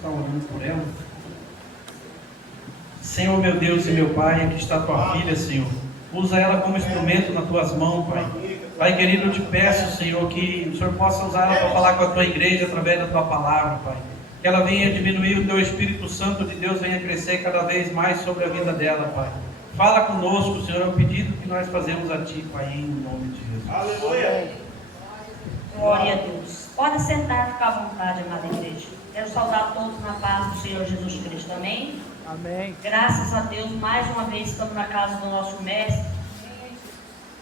estar orando por ela. Senhor, meu Deus e meu Pai, aqui está a tua filha, Senhor. Usa ela como instrumento nas tuas mãos, Pai. Pai querido, eu te peço, Senhor, que o Senhor possa usar ela para falar com a tua igreja através da tua palavra, Pai. Que ela venha diminuir, o teu Espírito Santo de Deus venha crescer cada vez mais sobre a vida dela, Pai. Fala conosco, Senhor, é o pedido que nós fazemos a Ti, Pai, em nome de Jesus. Aleluia. Glória a Deus. Pode sentar, ficar à vontade, amada igreja. Quero saudar todos na paz do Senhor Jesus Cristo. Amém? Amém. Graças a Deus, mais uma vez estamos na casa do nosso Mestre.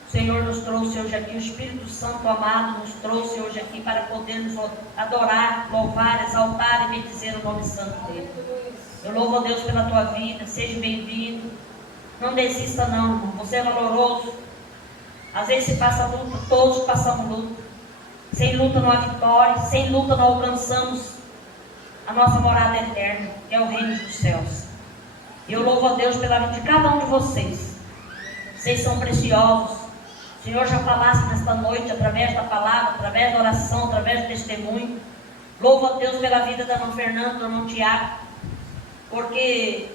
O Senhor nos trouxe hoje aqui, o Espírito Santo amado nos trouxe hoje aqui para podermos adorar, louvar, exaltar e bendizer o nome santo dele. Eu louvo a Deus pela tua vida, seja bem-vindo. Não desista não, irmão. Você é valoroso. Às vezes se passa luta, todos passamos luta. Sem luta não há vitória, sem luta não alcançamos a nossa morada eterna, que é o reino dos céus. E eu louvo a Deus pela vida de cada um de vocês. Vocês são preciosos. O Senhor já falasse nesta noite, através da palavra, através da oração, através do testemunho. Louvo a Deus pela vida da irmã Fernanda, do irmão Tiago, porque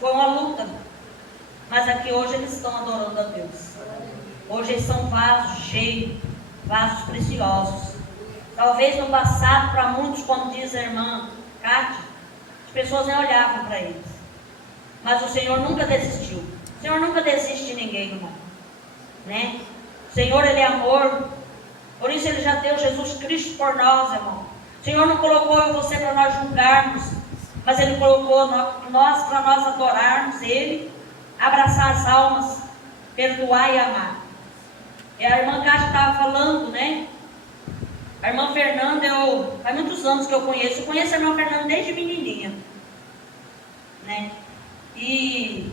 foi uma luta, mas aqui hoje eles estão adorando a Deus. Hoje eles são vasos cheios, vasos preciosos. Talvez no passado, para muitos, como diz a irmã Cátia, as pessoas nem olhavam para eles. Mas o Senhor nunca desistiu. O Senhor nunca desiste de ninguém, irmão. Né? O Senhor, Ele é amor. Por isso Ele já deu Jesus Cristo por nós, irmão. O Senhor não colocou eu e você para nós julgarmos, mas Ele colocou nós para nós adorarmos Ele, abraçar as almas, perdoar e amar. E a irmã Cátia estava falando, né? A irmã Fernanda, faz muitos anos que eu conheço a irmã Fernanda desde menininha, né? E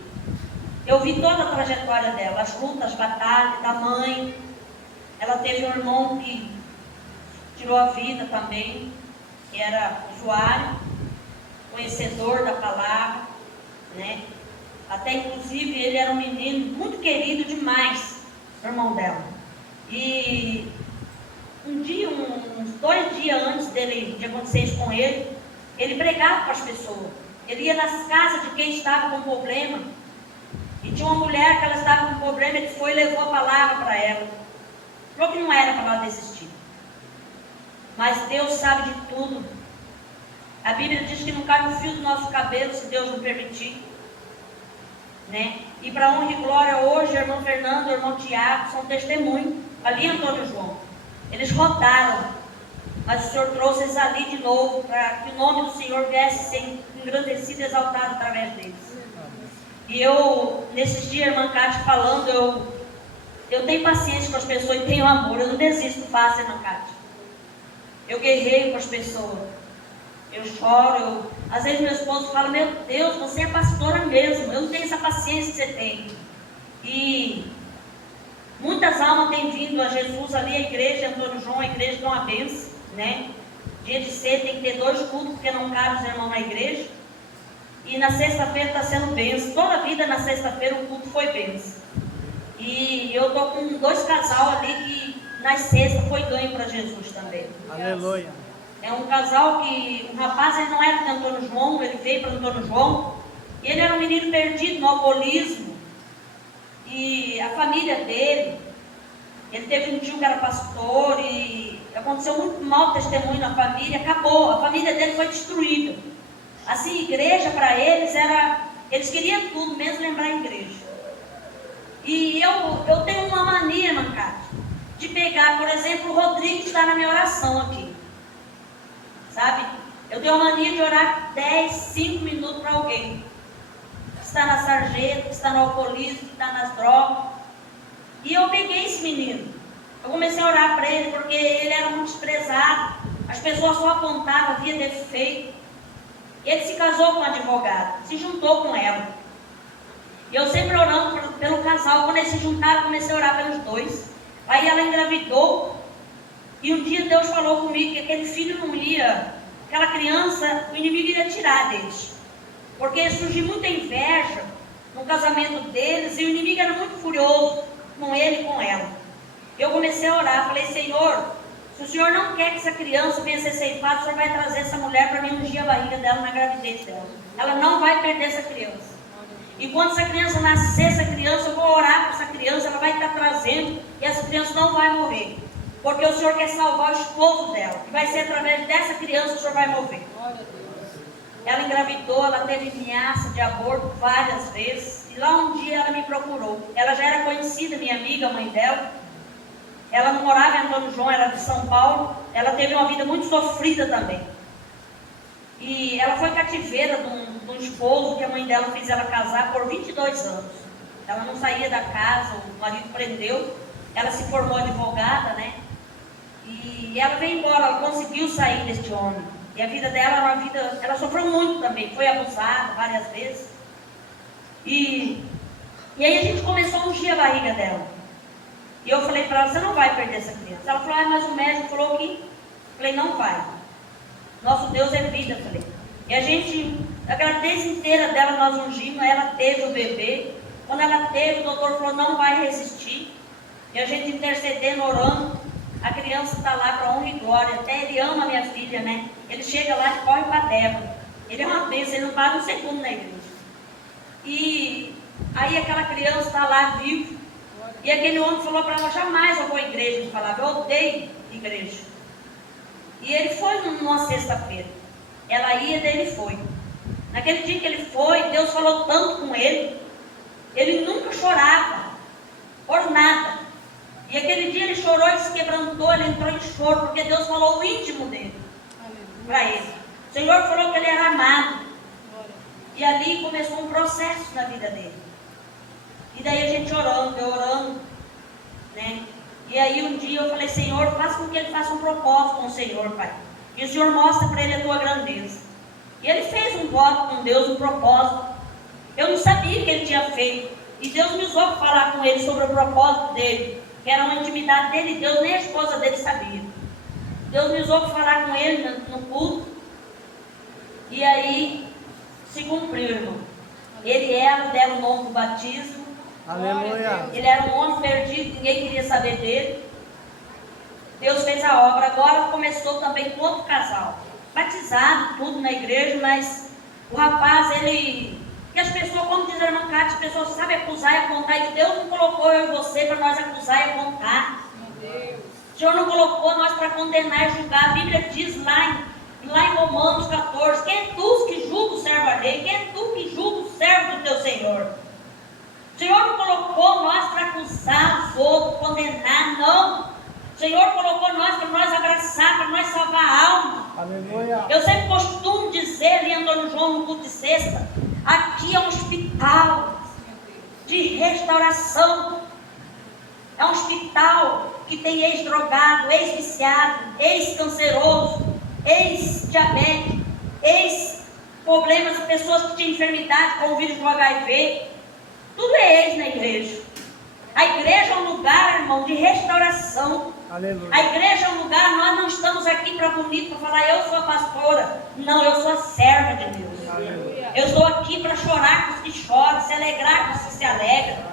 eu vi toda a trajetória dela, as lutas, as batalhas da mãe. Ela teve um irmão que tirou a vida também, que era usuário, conhecedor da palavra, né? Até inclusive ele era um menino muito querido demais, o irmão dela. E um dia, uns 2 dias antes de acontecer isso com ele, ele pregava para as pessoas. Ele ia nas casas de quem estava com problema. E tinha uma mulher que ela estava com problema, ele foi e levou a palavra para ela. Falou que não era para ela desistir. Mas Deus sabe de tudo. A Bíblia diz que não cai um fio do nosso cabelo se Deus não permitir. Né? E para honra e glória hoje, a irmã Fernanda e o irmão Tiago são testemunho. Ali Antônio João. Eles rodaram, mas o Senhor trouxe eles ali de novo, para que o nome do Senhor viesse ser engrandecido e exaltado através deles. E eu, nesses dias, a irmã Cátia falando, eu tenho paciência com as pessoas e tenho amor, eu não desisto fácil, irmã Cátia. Eu guerreio com as pessoas, eu choro, às vezes meu esposo fala, meu Deus, você é pastora mesmo, eu não tenho essa paciência que você tem. E muitas almas têm vindo a Jesus ali, a igreja, Antônio João, a igreja dá uma bênção, né? Dia de cedo tem que ter 2 cultos, porque não cabe os irmãos na igreja. E na sexta-feira está sendo bênção. Toda a vida na sexta-feira o culto foi bênção. E eu estou com 2 casal ali que na sexta foi ganho para Jesus também. Aleluia. É um casal que, o rapaz ele não era de Antônio João, ele veio para Antônio João. E ele era um menino perdido no alcoolismo. E a família dele, ele teve um tio que era pastor e aconteceu muito mau testemunho na família, acabou, a família dele foi destruída. Assim, igreja para eles era, eles queriam tudo, mesmo lembrar a igreja. E eu tenho uma mania, irmã Cátia, de pegar, por exemplo, o Rodrigo que está na minha oração aqui. Sabe? Eu tenho uma mania de orar 10, 5 minutos para alguém. Que está na sarjeta, que está no alcoolismo, que está nas drogas. E eu peguei esse menino. Eu comecei a orar para ele porque ele era muito desprezado. As pessoas só apontavam, havia defeito. Ele se casou com uma advogada, se juntou com ela. E eu sempre orando pelo casal. Quando eles se juntaram, comecei a orar pelos 2. Aí ela engravidou. E um dia Deus falou comigo que aquele filho não ia, aquela criança, o inimigo iria tirar deles. Porque surgiu muita inveja no casamento deles e o inimigo era muito furioso com ele e com ela. Eu comecei a orar, falei, Senhor, o Se o Senhor não quer que essa criança venha ser ceifada, o Senhor vai trazer essa mulher para mim ungir a barriga dela na gravidez dela. Ela não vai perder essa criança. E quando essa criança nascer, essa criança, eu vou orar para essa criança, ela vai estar trazendo, e essa criança não vai morrer. Porque o Senhor quer salvar o esposo dela. E vai ser através dessa criança que o Senhor vai mover. Ela engravidou, ela teve ameaça de aborto várias vezes. E lá um dia ela me procurou. Ela já era conhecida, minha amiga, a mãe dela. Ela não morava em Antônio João, era de São Paulo. Ela teve uma vida muito sofrida também. E ela foi cativeira de um esposo que a mãe dela fez ela casar por 22 anos. Ela não saía da casa, o marido prendeu. Ela se formou advogada, né? E ela veio embora, ela conseguiu sair deste homem. E a vida dela era uma vida... Ela sofreu muito também, foi abusada várias vezes. E aí a gente começou a ungir a barriga dela. E eu falei para ela, você não vai perder essa criança. Ela falou, mas o médico falou que... Eu falei, não vai. Nosso Deus é vida, eu falei. E a gente, a gravidez inteira dela nós ungimos, ela teve o bebê. Quando ela teve, o doutor falou, não vai resistir. E a gente intercedendo, orando. A criança está lá para honra e glória. Até ele ama a minha filha, né? Ele chega lá e corre para a Débora. Ele é uma bênção, ele não para um segundo na igreja. E aí aquela criança está lá viva. E aquele homem falou para ela, jamais eu vou à igreja. Ele falava, eu odeio igreja. E ele foi numa sexta-feira. Ela ia, daí ele foi. Naquele dia que ele foi, Deus falou tanto com ele. Ele nunca chorava, por nada. E aquele dia ele chorou e se quebrantou, ele entrou em choro, porque Deus falou o íntimo dele, para ele. O Senhor falou que ele era amado. E ali começou um processo na vida dele. E daí a gente orando, eu orando, né? E aí um dia eu falei, Senhor, faça com que ele faça um propósito com o Senhor, Pai. E o Senhor mostra para ele a tua grandeza. E ele fez um voto com Deus, um propósito. Eu não sabia que ele tinha feito. E Deus me usou para falar com ele sobre o propósito dele, que era uma intimidade dele e Deus, nem a esposa dele sabia. Deus me usou para falar com ele no culto. E aí se cumpriu, irmão. Ele deram o nome do batismo. Aleluia. Ele era um homem perdido, ninguém queria saber dele. Deus fez a obra. Agora começou também com outro casal, batizado, tudo na igreja, mas o rapaz, ele... Que as pessoas, como diz a irmã Cátia, as pessoas sabem acusar e apontar, e Deus não colocou eu e você para nós acusar e apontar. O Senhor não colocou nós para condenar e julgar. A Bíblia diz lá em Romanos 14, quem é tu que julga o servo alheio? Quem é tu que julga o servo do teu Senhor? O Senhor não colocou nós para acusar os outros, condenar, não. O Senhor colocou nós para nós abraçar, para nós salvar a alma. Aleluia. Eu sempre costumo dizer ali em Antônio João, no culto de sexta, aqui é um hospital de restauração. É um hospital que tem ex-drogado, ex-viciado, ex-canceroso, ex-diabético, ex-problemas de pessoas que tinham enfermidade com o vírus do HIV. Tudo é ex na igreja. A igreja é um lugar, irmão, de restauração. Aleluia. A igreja é um lugar, nós não estamos aqui para bonito, para falar, eu sou a pastora. Não, eu sou a serva de Deus. Aleluia. Eu estou aqui para chorar com os que choram, se alegrar com os que se alegram.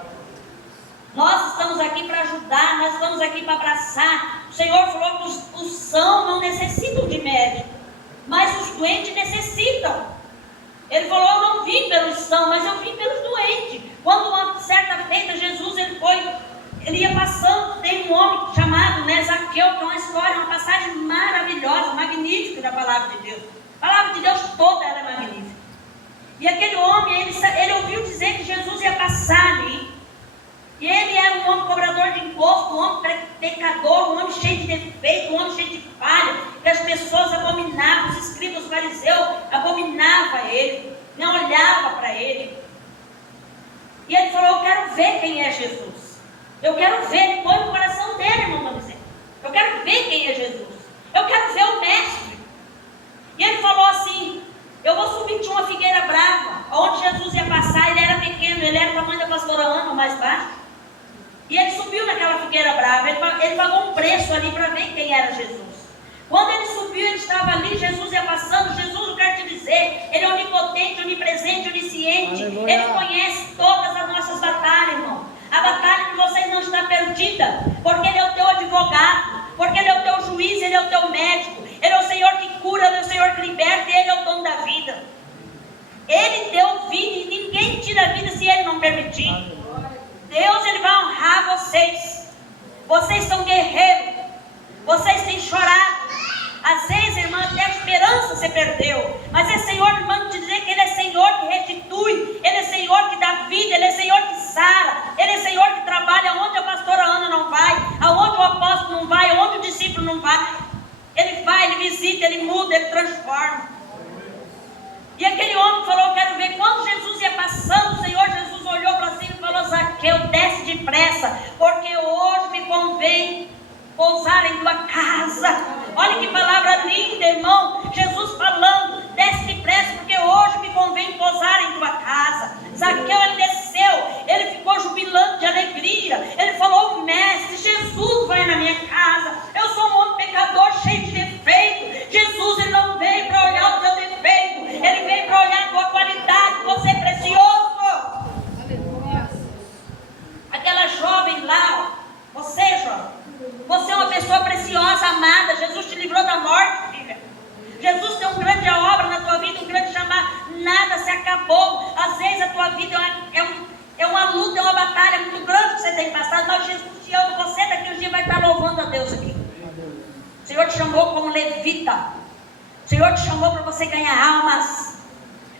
Nós estamos aqui para ajudar, nós estamos aqui para abraçar. O Senhor falou que os sãos não necessitam de médico, mas os doentes necessitam. Ele falou, eu não vim pelos sãos, mas eu vim pelos doentes. Quando uma certa feita, Jesus, ele ia passando, tem um homem chamado, né, Zaqueu, que é uma história, uma passagem maravilhosa, magnífica da palavra de Deus. A palavra de Deus toda ela é magnífica. E aquele homem, ele ouviu dizer que Jesus ia passar ali. E ele era um homem cobrador de imposto, um homem pecador, um homem cheio de defeito, um homem cheio de falha, que as pessoas abominavam, os escribas, os fariseus abominavam ele, não olhavam para ele. E ele falou, eu quero ver quem é Jesus. Eu quero ver, ele põe no coração dele, irmão, vamos dizer. Eu quero ver quem é Jesus. Eu quero ver o mestre. E ele falou assim, eu vou subir de uma figueira brava, onde Jesus ia passar, ele era pequeno, ele era o tamanho da pastora Ana, mais baixo. E ele subiu naquela figueira brava, ele pagou um preço ali para ver quem era Jesus. Quando ele subiu, ele estava ali, Jesus ia passando. Jesus, eu quero te dizer, ele é onipotente, onipresente, onisciente. Aleluia. Ele conhece todas as nossas batalhas, irmão. A batalha de vocês não está perdida, porque ele é o teu advogado. porque Ele é o teu juiz, Ele é o teu médico, Ele é o Senhor que cura, Ele é o Senhor que liberta, Ele é o dono da vida. Ele deu vida e ninguém tira a vida se Ele não permitir. Deus, Ele vai honrar vocês. Vocês são guerreiros, vocês têm chorado. Às vezes, irmã, até a esperança você perdeu. Mas é Senhor, irmã, te dizer que Ele é Senhor que restitui. Ele é Senhor que dá vida. Ele é Senhor que sara. Ele é Senhor que trabalha onde a pastora Ana não vai, aonde o apóstolo não vai, aonde o discípulo não vai. Ele vai, Ele visita, Ele muda, Ele transforma. E aquele homem falou, eu quero ver. Quando Jesus ia passando, o Senhor Jesus olhou para cima e falou, Zaqueu, desce depressa, porque hoje me convém pousar em tua casa. Olha que palavra linda, irmão. Jesus falando, desce depressa, porque hoje me convém pousar em tua casa. Zaqueu, ele desceu, ele ficou jubilando de alegria. Ele falou, mestre, Jesus vai na minha casa. Eu sou um homem pecador, cheio de defeito. Jesus, ele não veio para olhar o teu defeito, ele veio para olhar a tua qualidade. Você é precioso. Aquela jovem lá, você, jovem, você é uma pessoa preciosa, amada. Jesus te livrou da morte, filha. Jesus tem uma grande obra na tua vida, um grande chamado. Nada se acabou. Às vezes a tua vida é uma luta, é uma batalha muito grande que você tem passado. Mas Jesus te ama. Você daqui uns dias vai estar louvando a Deus aqui. O Senhor te chamou como levita. O Senhor te chamou para você ganhar almas,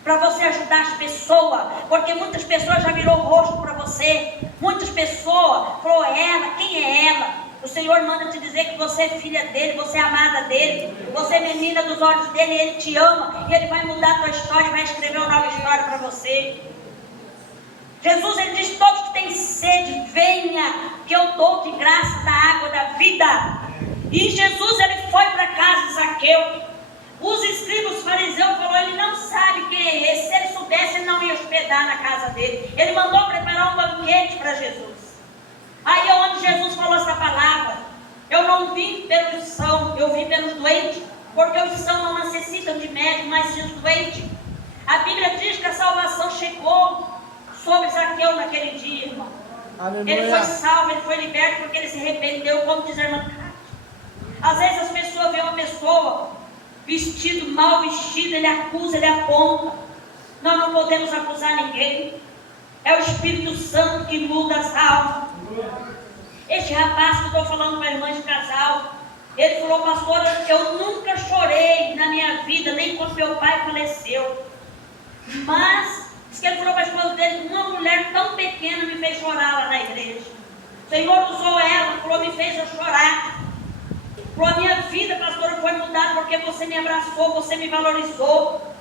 para você ajudar as pessoas, porque muitas pessoas já virou o rosto para você. Muitas pessoas falou, ela, quem é ela? O Senhor manda te dizer que você é filha dele, você é amada dele, você é menina dos olhos dele, ele te ama, e ele vai mudar a tua história e vai escrever uma nova história para você. Jesus, ele diz, todos que têm sede, venha, que eu dou de graça da água da vida. E Jesus, ele foi para a casa de Zaqueu. Os escribas, os fariseus, falaram, ele não sabe quem é esse. Se ele soubesse, ele não ia hospedar na casa dele. Ele mandou preparar um banquete para Jesus. Aí é onde Jesus falou essa palavra. Eu não vim pelos sãos, eu vim pelos doentes. Porque os sãos não necessitam de médico, mas sim os doentes. A Bíblia diz que a salvação chegou sobre Zaqueu naquele dia, irmão. Aleluia. Ele foi salvo, ele foi liberto porque ele se arrependeu, como diz a irmã Cátia. Às vezes as pessoas veem uma pessoa vestido, mal vestido, ele acusa, ele aponta. Nós não podemos acusar ninguém. É o Espírito Santo que muda as almas. Este rapaz que eu estou falando para a irmã de casal, ele falou, pastora, eu nunca chorei na minha vida, nem quando meu pai faleceu. Mas, diz que ele falou para a esposa dele, uma mulher tão pequena me fez chorar lá na igreja. O Senhor usou ela, falou, me fez eu chorar. Falou, a minha vida, pastora, foi mudada porque você me abraçou, você me valorizou.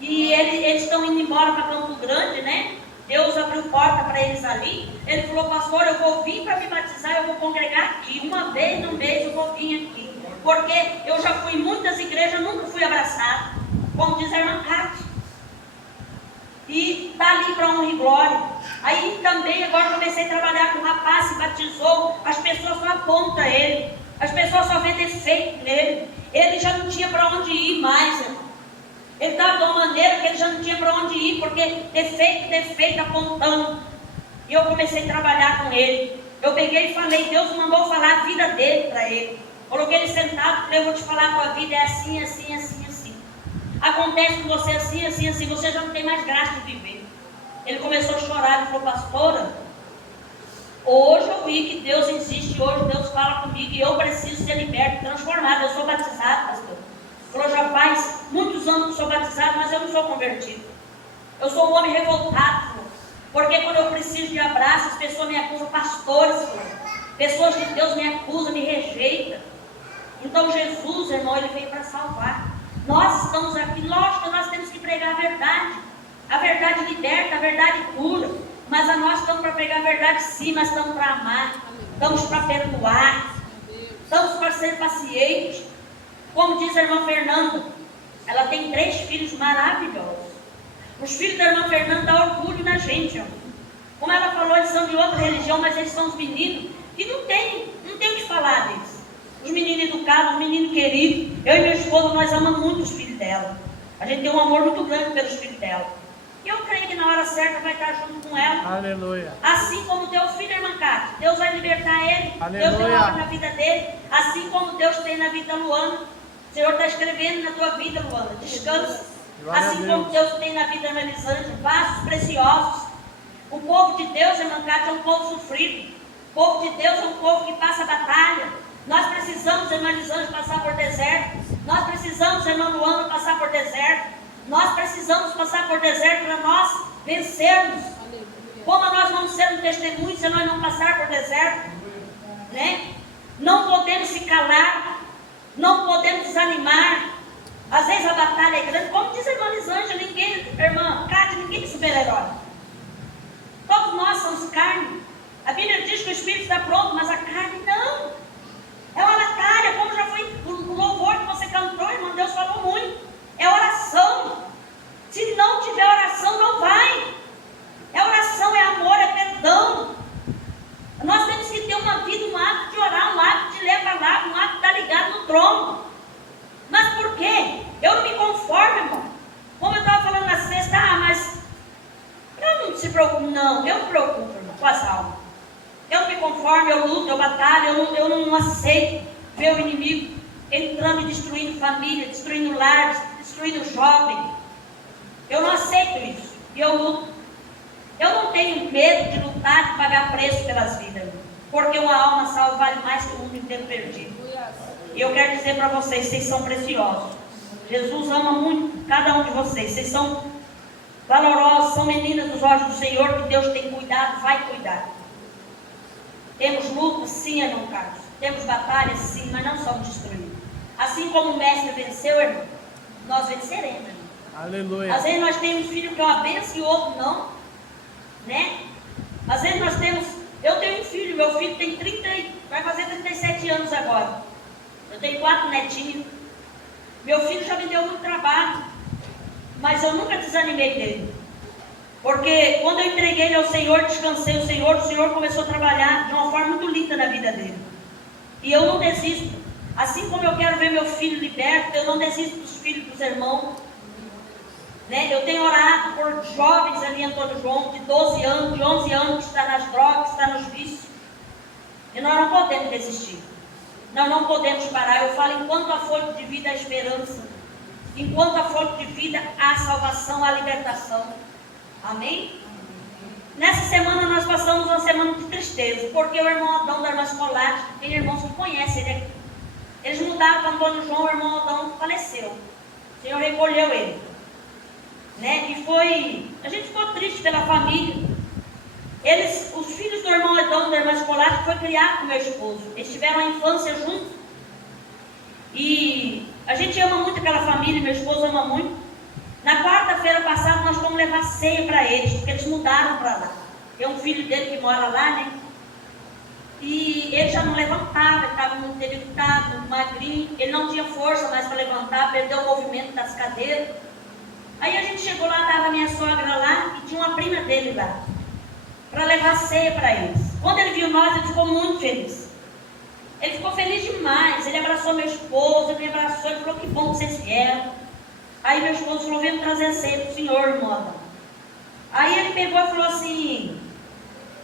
E eles estão indo embora para Campo Grande, né? Deus abriu porta para eles ali. Ele falou, pastor, eu vou vir para me batizar, eu vou congregar aqui. Uma vez no mês eu vou vir aqui. Porque eu já fui em muitas igrejas, nunca fui abraçado. Como diz a irmã Cátia. E está ali para honra e glória. Aí também, agora comecei a trabalhar com um rapaz, se batizou. As pessoas só apontam ele. As pessoas só vêem defeito nele. Ele já não tinha para onde ir mais, irmão. Ele estava de uma maneira que ele já não tinha para onde ir, porque defeito, apontando. E eu comecei a trabalhar com ele. Eu peguei e falei, Deus mandou falar a vida dele para ele. Coloquei ele sentado, falei, eu vou te falar, a tua vida é assim, assim, assim, assim. Acontece com você assim, assim, assim, você já não tem mais graça de viver. Ele começou a chorar, ele falou, pastora, hoje eu vi que Deus existe, hoje Deus fala comigo e eu preciso ser liberto, transformado. Eu sou batizado, pastor. Falou, já faz muitos anos que sou batizado, mas eu não sou convertido. Eu sou um homem revoltado, Senhor. Porque quando eu preciso de abraço, as pessoas me acusam, pastores, Senhor. Pessoas de Deus me acusam, me rejeitam. Então Jesus, irmão, ele veio para salvar. Nós estamos aqui, lógico que nós temos que pregar a verdade. A verdade liberta, a verdade cura. Mas a nós estamos para pregar a verdade sim, nós estamos para amar. Estamos para perdoar. Estamos para ser pacientes. Como diz a irmã Fernanda, ela tem 3 filhos maravilhosos. Os filhos da irmã Fernanda dão orgulho na gente. Ó. Como ela falou, eles são de outra religião, mas eles são os meninos que não tem o que falar deles. Os meninos educados, os meninos queridos. Eu e minha esposa, nós amamos muito os filhos dela. A gente tem um amor muito grande pelos filhos dela. E eu creio que na hora certa vai estar junto com ela. Aleluia. Assim como teu filho, irmã Cátia, Deus vai libertar ele. Aleluia. Deus tem uma obra na vida dele. Assim como Deus tem na vida da Luana. O Senhor está escrevendo na tua vida, Luana. Descansa. Glória a Assim Deus. como Deus tem na vida da Elisângela, vasos preciosos. O povo de Deus, irmã Cátia, é um povo sofrido. O povo de Deus é um povo que passa batalha. Nós precisamos, irmã Elisângela, passar por deserto. Nós precisamos, irmã Luana, passar por deserto. Nós precisamos passar por deserto para nós vencermos. Como nós vamos ser um testemunho se nós não passar por deserto? Né? Não podemos se calar. Não podemos desanimar. Às vezes a batalha é grande. Como diz a irmã Elisângela, irmã Cátia, ninguém é super-herói. Todos nós somos carne. A Bíblia diz que o Espírito está pronto, mas a carne não. É uma batalha, como já foi o louvor que você cantou, irmão, Deus falou muito. É oração. Se não tiver oração, não vai. É oração, é amor, é perdão. Nós temos que ter uma vida, um hábito de orar, um hábito de ler a palavra, um hábito de estar ligado no trono. Mas por quê? Eu não me conformo, irmão. Como eu estava falando na sexta, mas eu não se preocupo, não. Eu me preocupo, irmão, com as almas. Eu não me conformo, eu luto, eu batalho, eu não aceito ver o inimigo entrando e destruindo família, destruindo lares, destruindo jovem. Eu não aceito isso. E eu luto. Eu não tenho medo de lutar, de pagar preço pelas vidas. Porque uma alma salva vale mais que o mundo inteiro perdido. E eu quero dizer para vocês, vocês são preciosos. Jesus ama muito cada um de vocês. Vocês são valorosos, são meninas dos olhos do Senhor, que Deus tem cuidado, vai cuidar. Temos lutas, sim, irmão Carlos. Temos batalhas, sim, mas não somos destruídos. Assim como o mestre venceu, irmão, nós venceremos, irmão. Aleluia. Às vezes nós temos um filho que é uma bênção e o outro não, né? Às vezes nós temos, eu tenho um filho, meu filho tem vai fazer 37 anos agora. Eu tenho 4 netinhos. Meu filho já me deu muito trabalho, mas eu nunca desanimei dele. Porque quando eu entreguei ele ao Senhor, descansei o Senhor começou a trabalhar de uma forma muito linda na vida dele. E eu não desisto. Assim como eu quero ver meu filho liberto, eu não desisto dos filhos dos irmãos. Né? Eu tenho orado por jovens ali em Antônio João, de 12 anos, de 11 anos, que está nas drogas, que está nos vícios. E nós não podemos desistir. Nós não podemos parar. Eu falo, enquanto há fôlego de vida, há esperança. Enquanto há fôlego de vida, há salvação, há libertação. Amém? Nessa semana nós passamos uma semana de tristeza, porque o irmão Adão da irmã Escolástica, tem irmãos que conhecem, eles mudaram para Antônio João, o irmão Adão faleceu. O Senhor recolheu ele. Né? E a gente ficou triste pela família. Os filhos do irmão Adão da irmã Escolástica foi criado com meu esposo. Eles tiveram a infância juntos. E a gente ama muito aquela família, meu esposo ama muito. Na quarta-feira passada nós fomos levar ceia para eles, porque eles mudaram para lá. Tem um filho dele que mora lá, né? E ele já não levantava, ele estava muito debilitado, muito magrinho. Ele não tinha força mais para levantar, perdeu o movimento das cadeiras. Aí a gente chegou lá, estava minha sogra lá e tinha uma prima dele lá, para levar ceia para eles. Quando ele viu nós, ele ficou muito feliz. Ele ficou feliz demais. Ele abraçou meu esposo, ele me abraçou, ele falou, que bom que vocês vieram. Aí meu esposo falou, vem trazer ceia para o senhor, irmã. Aí ele pegou e falou assim,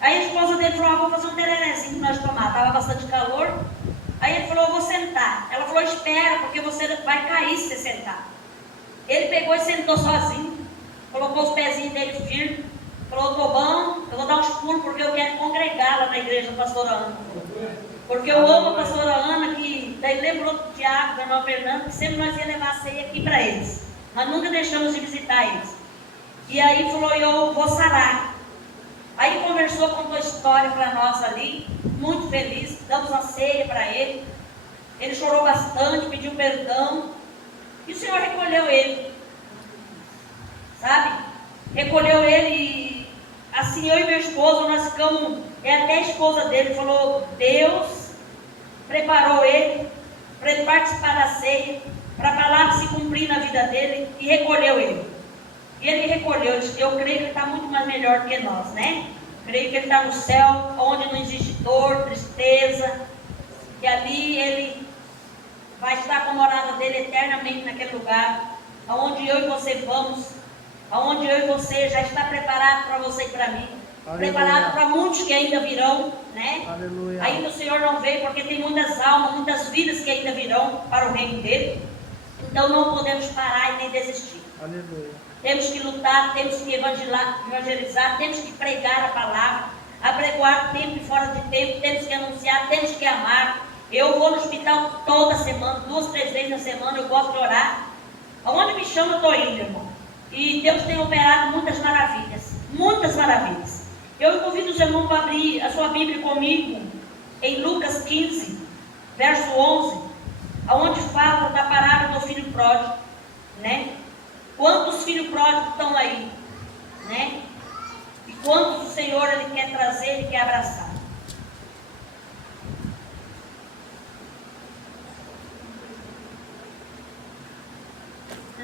aí a esposa dele falou, vou fazer um tererézinho para nós tomar. Estava bastante calor. Aí ele falou, eu vou sentar. Ela falou, espera, porque você vai cair se você sentar. Ele pegou e sentou sozinho, colocou os pezinhos dele firme, falou, tô bom, eu vou dar uns pulos porque eu quero congregá-la na igreja, pastora Ana. Porque eu amo a pastora Ana, que daí lembrou do Tiago, da irmã Fernanda, que sempre nós ia levar a ceia aqui para eles. Nós nunca deixamos de visitar eles. E aí falou, eu vou sarar. Aí conversou, contou a história para nós ali, muito feliz, damos a ceia para ele. Ele chorou bastante, pediu perdão. E o Senhor recolheu ele, sabe? Recolheu ele e assim eu e meu esposo, nós ficamos, até a esposa dele falou, Deus preparou ele para ele participar da ceia, para a palavra se cumprir na vida dele e recolheu ele. E ele recolheu, eu creio que ele está muito mais melhor que nós, né? Creio que ele está no céu, onde não existe dor, tristeza, e ali ele vai estar com a morada dele eternamente naquele lugar, onde eu e você vamos, onde eu e você já está preparado para você e para mim. Aleluia. Preparado para muitos que ainda virão, né? Aleluia. Ainda o Senhor não veio porque tem muitas almas, muitas vidas que ainda virão para o reino dele. Então não podemos parar e nem desistir. Aleluia. Temos que lutar, temos que evangelizar, temos que pregar a palavra, apregoar tempo e fora de tempo, temos que anunciar, temos que amar. Eu vou no hospital toda semana, 2, 3 vezes na semana, eu gosto de orar. Aonde me chama eu estou indo, irmão. E Deus tem operado muitas maravilhas, muitas maravilhas. Eu convido os irmãos para abrir a sua Bíblia comigo em Lucas 15, verso 11, aonde fala da parábola do filho pródigo, né? Quantos filhos pródigos estão aí, né? E quantos o Senhor Ele quer trazer, Ele quer abraçar.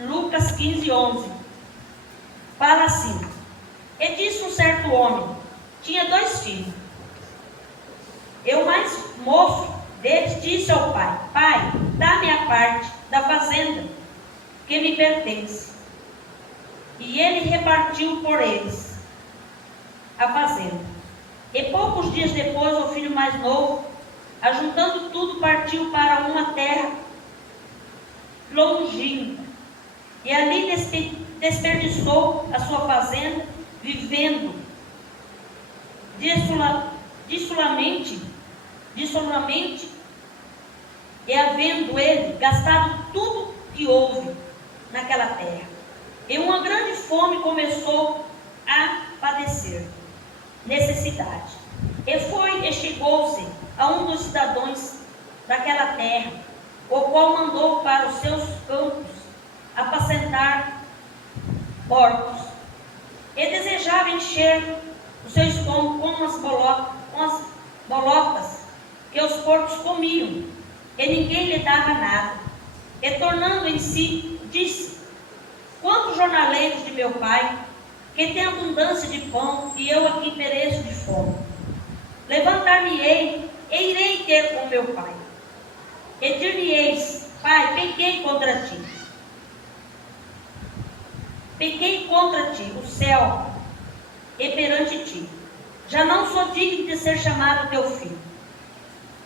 Lucas 15, 11. Fala assim: e disse um certo homem, tinha 2 filhos. E o mais moço deles disse ao pai: pai, dá-me a parte da fazenda que me pertence. E ele repartiu por eles a fazenda. E poucos dias depois, o filho mais novo, ajuntando tudo, partiu para uma terra longínqua. E ali desperdiçou a sua fazenda, vivendo dissolutamente, e havendo ele gastado tudo que houve naquela terra. E uma grande fome começou a padecer, necessidade. E chegou-se a um dos cidadãos daquela terra, o qual mandou para os seus campos apacentar porcos. E desejava encher o seu estômago com as bolotas que os porcos comiam, e ninguém lhe dava nada. E tornando em si, disse: quantos jornaleiros de meu pai, que tem abundância de pão, e eu aqui pereço de fome. Levantar-me-ei e irei ter com meu pai. E dir-lhe-eis: pai, pequei contra ti. Pequei contra ti, o céu, e perante ti. Já não sou digno de ser chamado teu filho.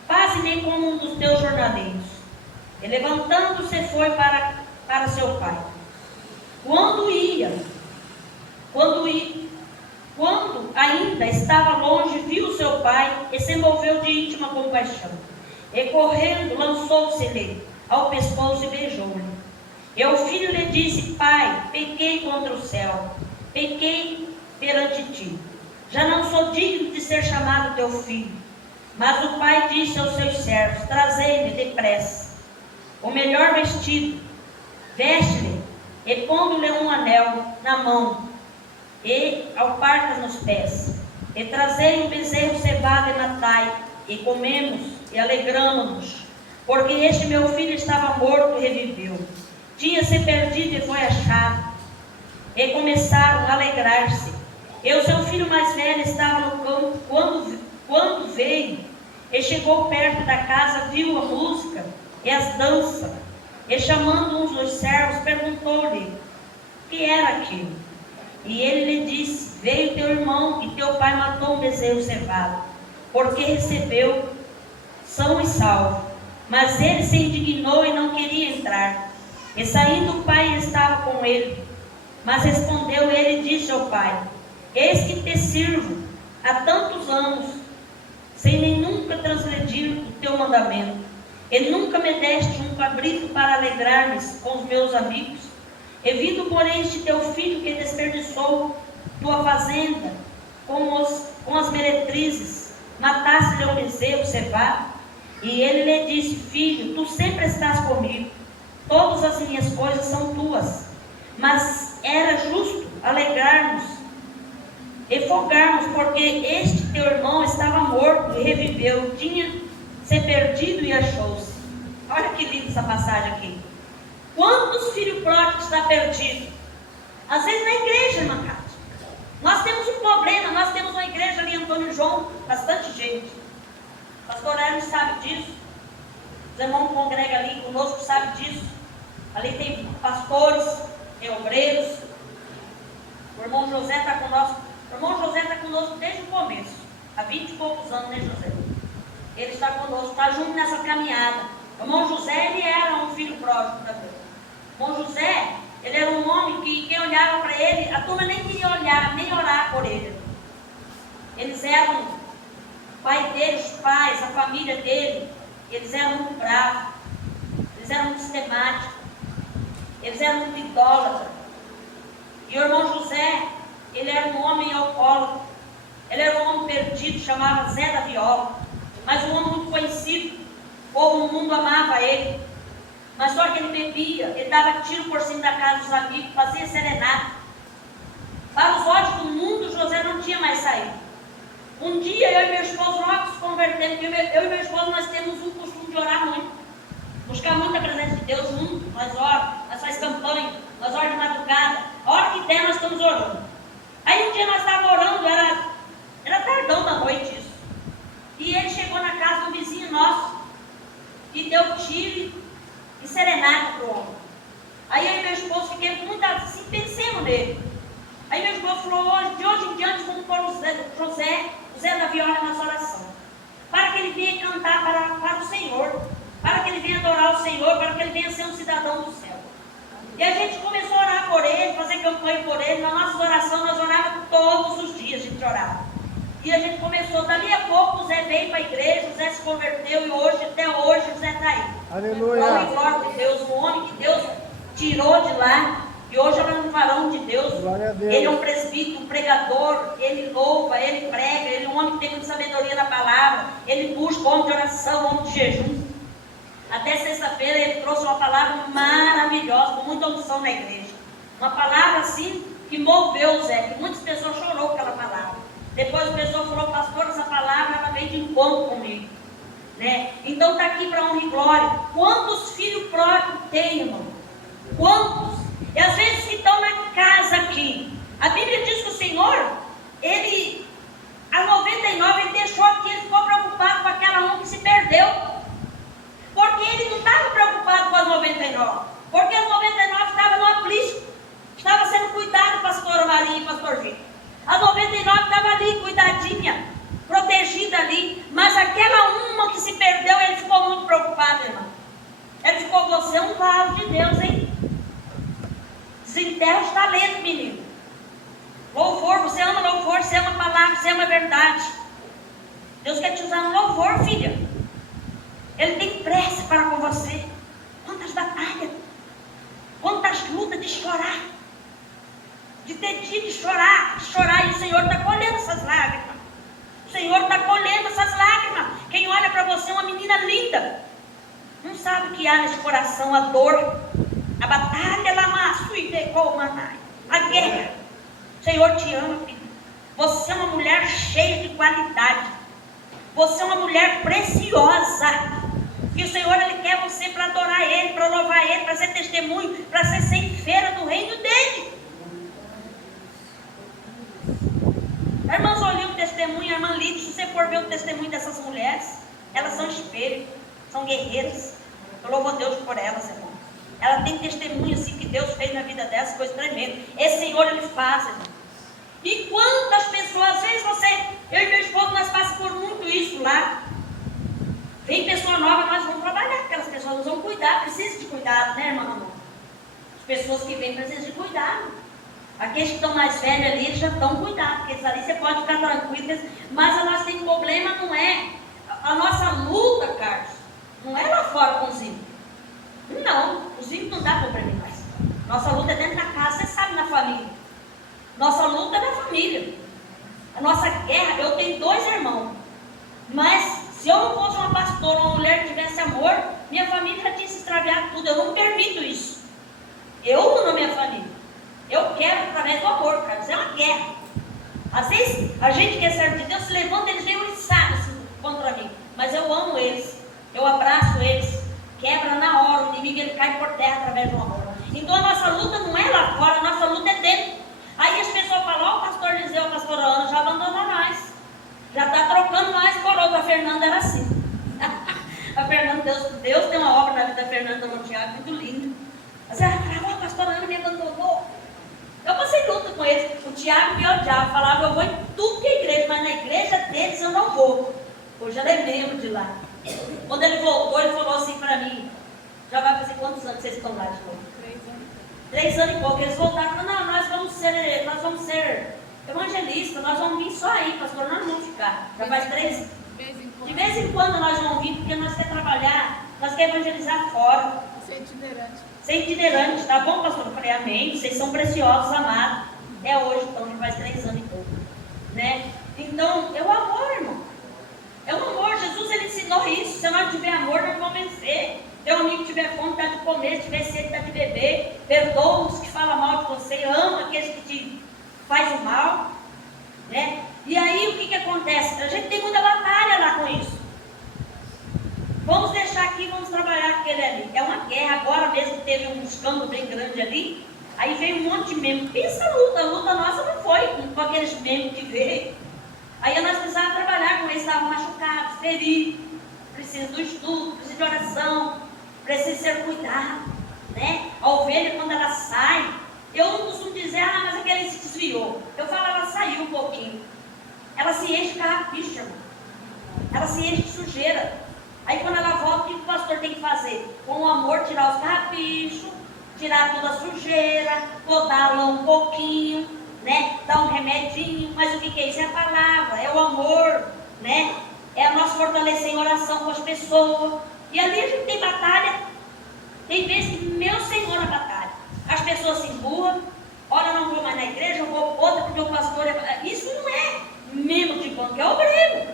Faze-me como um dos teus jornaleiros. E levantando-se foi para seu pai. Quando ainda estava longe, viu seu pai e se moveu de íntima compaixão. E correndo, lançou-se-lhe ao pescoço e beijou-lhe. E o filho lhe disse: pai, pequei contra o céu, pequei perante ti. Já não sou digno de ser chamado teu filho. Mas o pai disse aos seus servos: trazei-lhe depressa o melhor vestido, veste-lhe, e pondo-lhe um anel na mão, e alparcas nos pés. E trazei um bezerro cevado e matai, e comemos, e alegramo-nos, porque este meu filho estava morto e reviveu. Tinha-se perdido e foi achado. E começaram a alegrar-se. E o seu filho mais velho estava no campo, quando veio, e chegou perto da casa, viu a música e as danças, e chamando um dos servos, perguntou-lhe o que era aquilo. E ele lhe disse: veio teu irmão, e teu pai matou um bezerro cevado, porque recebeu são e salvo. Mas ele se indignou e não queria entrar. E saindo o pai estava com ele. Mas respondeu ele e disse ao pai: eis que te sirvo há tantos anos, sem nem nunca transgredir o teu mandamento. E nunca me deste um cabrito para alegrar-me com os meus amigos. E vindo, porém, este teu filho que desperdiçou tua fazenda com as meretrizes, mataste-lhe um bezerro cevado. E ele lhe disse: filho, tu sempre estás comigo, todas as minhas coisas são tuas. Mas era justo alegrarmos e folgarmos, porque este teu irmão estava morto e reviveu, tinha se perdido e achou-se. Olha que linda essa passagem aqui. Quantos filhos pródigos está perdido? Às vezes na igreja, irmã Cátia. Nós temos um problema, nós temos uma igreja ali em Antônio João, bastante gente. O pastor Hermes sabe disso. Os irmãos que congregam ali conosco sabem disso. Ali tem pastores, tem obreiros. irmão José está conosco. O irmão José está conosco desde o começo, há 20 e poucos anos, né, José? Ele está conosco, está junto nessa caminhada. O irmão José, ele era um filho pródigo também. O irmão José, ele era um homem que quem olhava para ele, a turma nem queria olhar, nem orar por ele. Eles eram, o pai dele, os pais, a família dele, eles eram muito bravos, eles eram muito sistemáticos, eles eram muito idólatras. E o irmão José, ele era um homem alcoólatra, ele era um homem perdido, chamava Zé da Viola, mas um homem muito conhecido, o mundo amava ele. Mas só que ele bebia, ele dava tiro por cima da casa dos amigos, fazia serenata. Para os olhos do mundo, José não tinha mais saído. Um dia eu e meu esposo nós nos convertemos, eu e meu esposo nós temos o costume de orar muito, buscar muita presença de Deus junto, nós oramos, nós fazemos campanha, nós oramos de madrugada, a hora que der nós estamos orando. Aí um dia nós estávamos orando, era tardão da noite isso, e ele chegou na casa do vizinho nosso, e deu tiro e serenata para o homem. Aí eu e meu esposo fiquei muito assim, pensando nele. Aí meu esposo falou, de hoje em diante vamos pôr o Zé da Viola na nossa oração, para que ele venha cantar para o Senhor, para que ele venha adorar o Senhor, para que ele venha ser um cidadão do céu. E a gente começou a orar por ele, fazer campanha por ele. Na nossa oração, nós orávamos todos os dias, a gente orava. E a gente começou, dali a pouco o Zé veio para a igreja, o Zé se converteu e hoje, até hoje, o Zé está aí. Aleluia. Glória de Deus, um homem que Deus tirou de lá. E hoje ele é um varão de Deus. Glória a Deus. Ele é um presbítero, um pregador, ele louva, ele prega, ele é um homem que tem muita sabedoria na palavra, ele busca, homem de oração, homem de jejum. Até sexta-feira ele trouxe uma palavra maravilhosa, com muita unção na igreja. Uma palavra assim que moveu o Zé, que muitas pessoas chorou com aquela palavra. Depois a pessoa falou, pastor, essa palavra ela veio de encontro comigo. Né? Então está aqui para honra e glória. Quantos filhos pródigos tem, irmão? Quantos? E às vezes que estão na casa aqui. A Bíblia diz que o Senhor, ele, a 99, ele deixou aqui, ele ficou preocupado com aquela um que se perdeu. Porque ele não estava preocupado com as 99. Porque as 99 estavam no aprisco. Estava sendo cuidado, pastora Maria e pastor Vitor. As 99 estavam ali, cuidadinha, protegida ali. Mas aquela uma que se perdeu, ele ficou muito preocupado, irmão. Ele ficou, você é um vaso de Deus, hein? Desenterra os talentos, menino. Louvor, você ama louvor, você ama a palavra, você ama a verdade. Deus quer te usar no louvor, filha. Ele tem pressa para com você. Quantas batalhas, quantas lutas de chorar, de ter dia de chorar, e o Senhor está colhendo essas lágrimas. O Senhor está colhendo essas lágrimas. Quem olha para você é uma menina linda, não sabe o que há nesse coração, a dor, a batalha, a guerra. O Senhor te ama, filha. Você é uma mulher cheia de qualidade. Você é uma mulher preciosa. E o Senhor, Ele quer você para adorar Ele, para louvar Ele, para ser testemunho, para ser ceifeira do reino dEle. A irmã Zoli, o testemunho, a irmã Lídia, se você for ver o testemunho dessas mulheres, elas são espelho, são guerreiras. Eu louvo a Deus por elas, irmão. Ela tem testemunho assim que Deus fez na vida delas, coisa tremenda. Esse Senhor, Ele faz, irmão. E quantas pessoas, às vezes eu e meu esposo, nós passamos por muito isso lá. Vem pessoa nova, nós vamos trabalhar, aquelas pessoas nós vamos cuidar, precisa de cuidado, né, irmã Ramon? As pessoas que vêm precisam de cuidado. Aqueles que estão mais velhos ali, eles já estão cuidados, porque eles ali você pode ficar tranquilo, mas a nossa tem problema, não é a nossa luta, Carlos, não é lá fora com os ímpios. Não, os ímpios não dá problema mais. Nossa luta é dentro da casa, você sabe, na família. Nossa luta é na família. A nossa guerra, eu tenho 2 irmãos, mas se eu não fosse uma pastora, uma mulher que tivesse amor, minha família já tinha se extraviado tudo. Eu não permito isso. Eu amo a minha família. Eu quero através do amor, Carlos. É uma guerra. Às vezes, a gente que é servo de Deus se levanta, eles vêm uriçados assim, contra mim. Mas eu amo eles. Eu abraço eles. Quebra na hora. O inimigo ele cai por terra através do amor. Então a nossa luta não é lá fora, a nossa luta é dentro. Aí as pessoas falam, ó, o pastor Liseu, a pastora Ana já abandonou nós. Já está trocando nós por outra. A Fernanda era assim. A Fernanda, Deus tem uma obra na vida da Fernanda no Tiago muito linda. Mas ela falava, ó, a pastora Ana me abandonou. Eu passei luta com eles. Tiago me odiava, falava, eu vou em tudo que é igreja, mas na igreja deles eu não vou. Hoje ela é membro de lá. Quando ele voltou, ele falou assim para mim, já vai fazer quantos anos vocês estão lá de novo? 3 anos e pouco. Eles voltaram e falaram, não, nós vamos ser evangelistas, nós vamos vir só aí, pastor, nós não vamos ficar. Já faz 3. De vez em quando nós vamos vir, porque nós queremos trabalhar, nós queremos evangelizar fora. Ser itinerante, tá bom, pastor? Eu falei, amém, vocês são preciosos, amados. É hoje, então, já faz 3 anos e pouco. Né? Então, é o amor, irmão. É o amor. Jesus, ele ensinou isso. Se nós tiver amor, nós vamos vencer. Teu amigo que tiver fome, dá de comer. Se tiver sede, dá de beber. Perdoa os que falam mal de você. Ama aqueles que te fazem o mal. Né? E aí, o que acontece? A gente tem muita batalha lá com isso. Vamos deixar aqui, vamos trabalhar com aquele ali. É uma guerra. Agora mesmo teve um escândalo bem grande ali. Aí veio um monte de membros. Pensa a luta nossa não foi com aqueles membros que veio. Aí nós precisávamos trabalhar com eles, estavam machucados, feridos, precisa do estudo, precisa de oração, precisa ser cuidado, né? A ovelha, quando ela sai, eu não costumo dizer, mas aquele se desviou. Eu falo, ela saiu um pouquinho. Ela se enche de carrapicho, irmão. Ela se enche de sujeira. Aí quando ela volta, o que o pastor tem que fazer? Com o amor, tirar os carrapichos, tirar toda a sujeira, podá-la um pouquinho, né? Dar um remedinho, mas o que é isso? É a palavra, é o amor, né? É a nossa fortalecer em oração com as pessoas. E ali a gente tem batalha. Tem vezes que, meu Senhor, a batalha. As pessoas se emburram, olha, eu não vou mais na igreja, eu vou outra porque o pastor é... Isso não é membro de banco, é obreiro.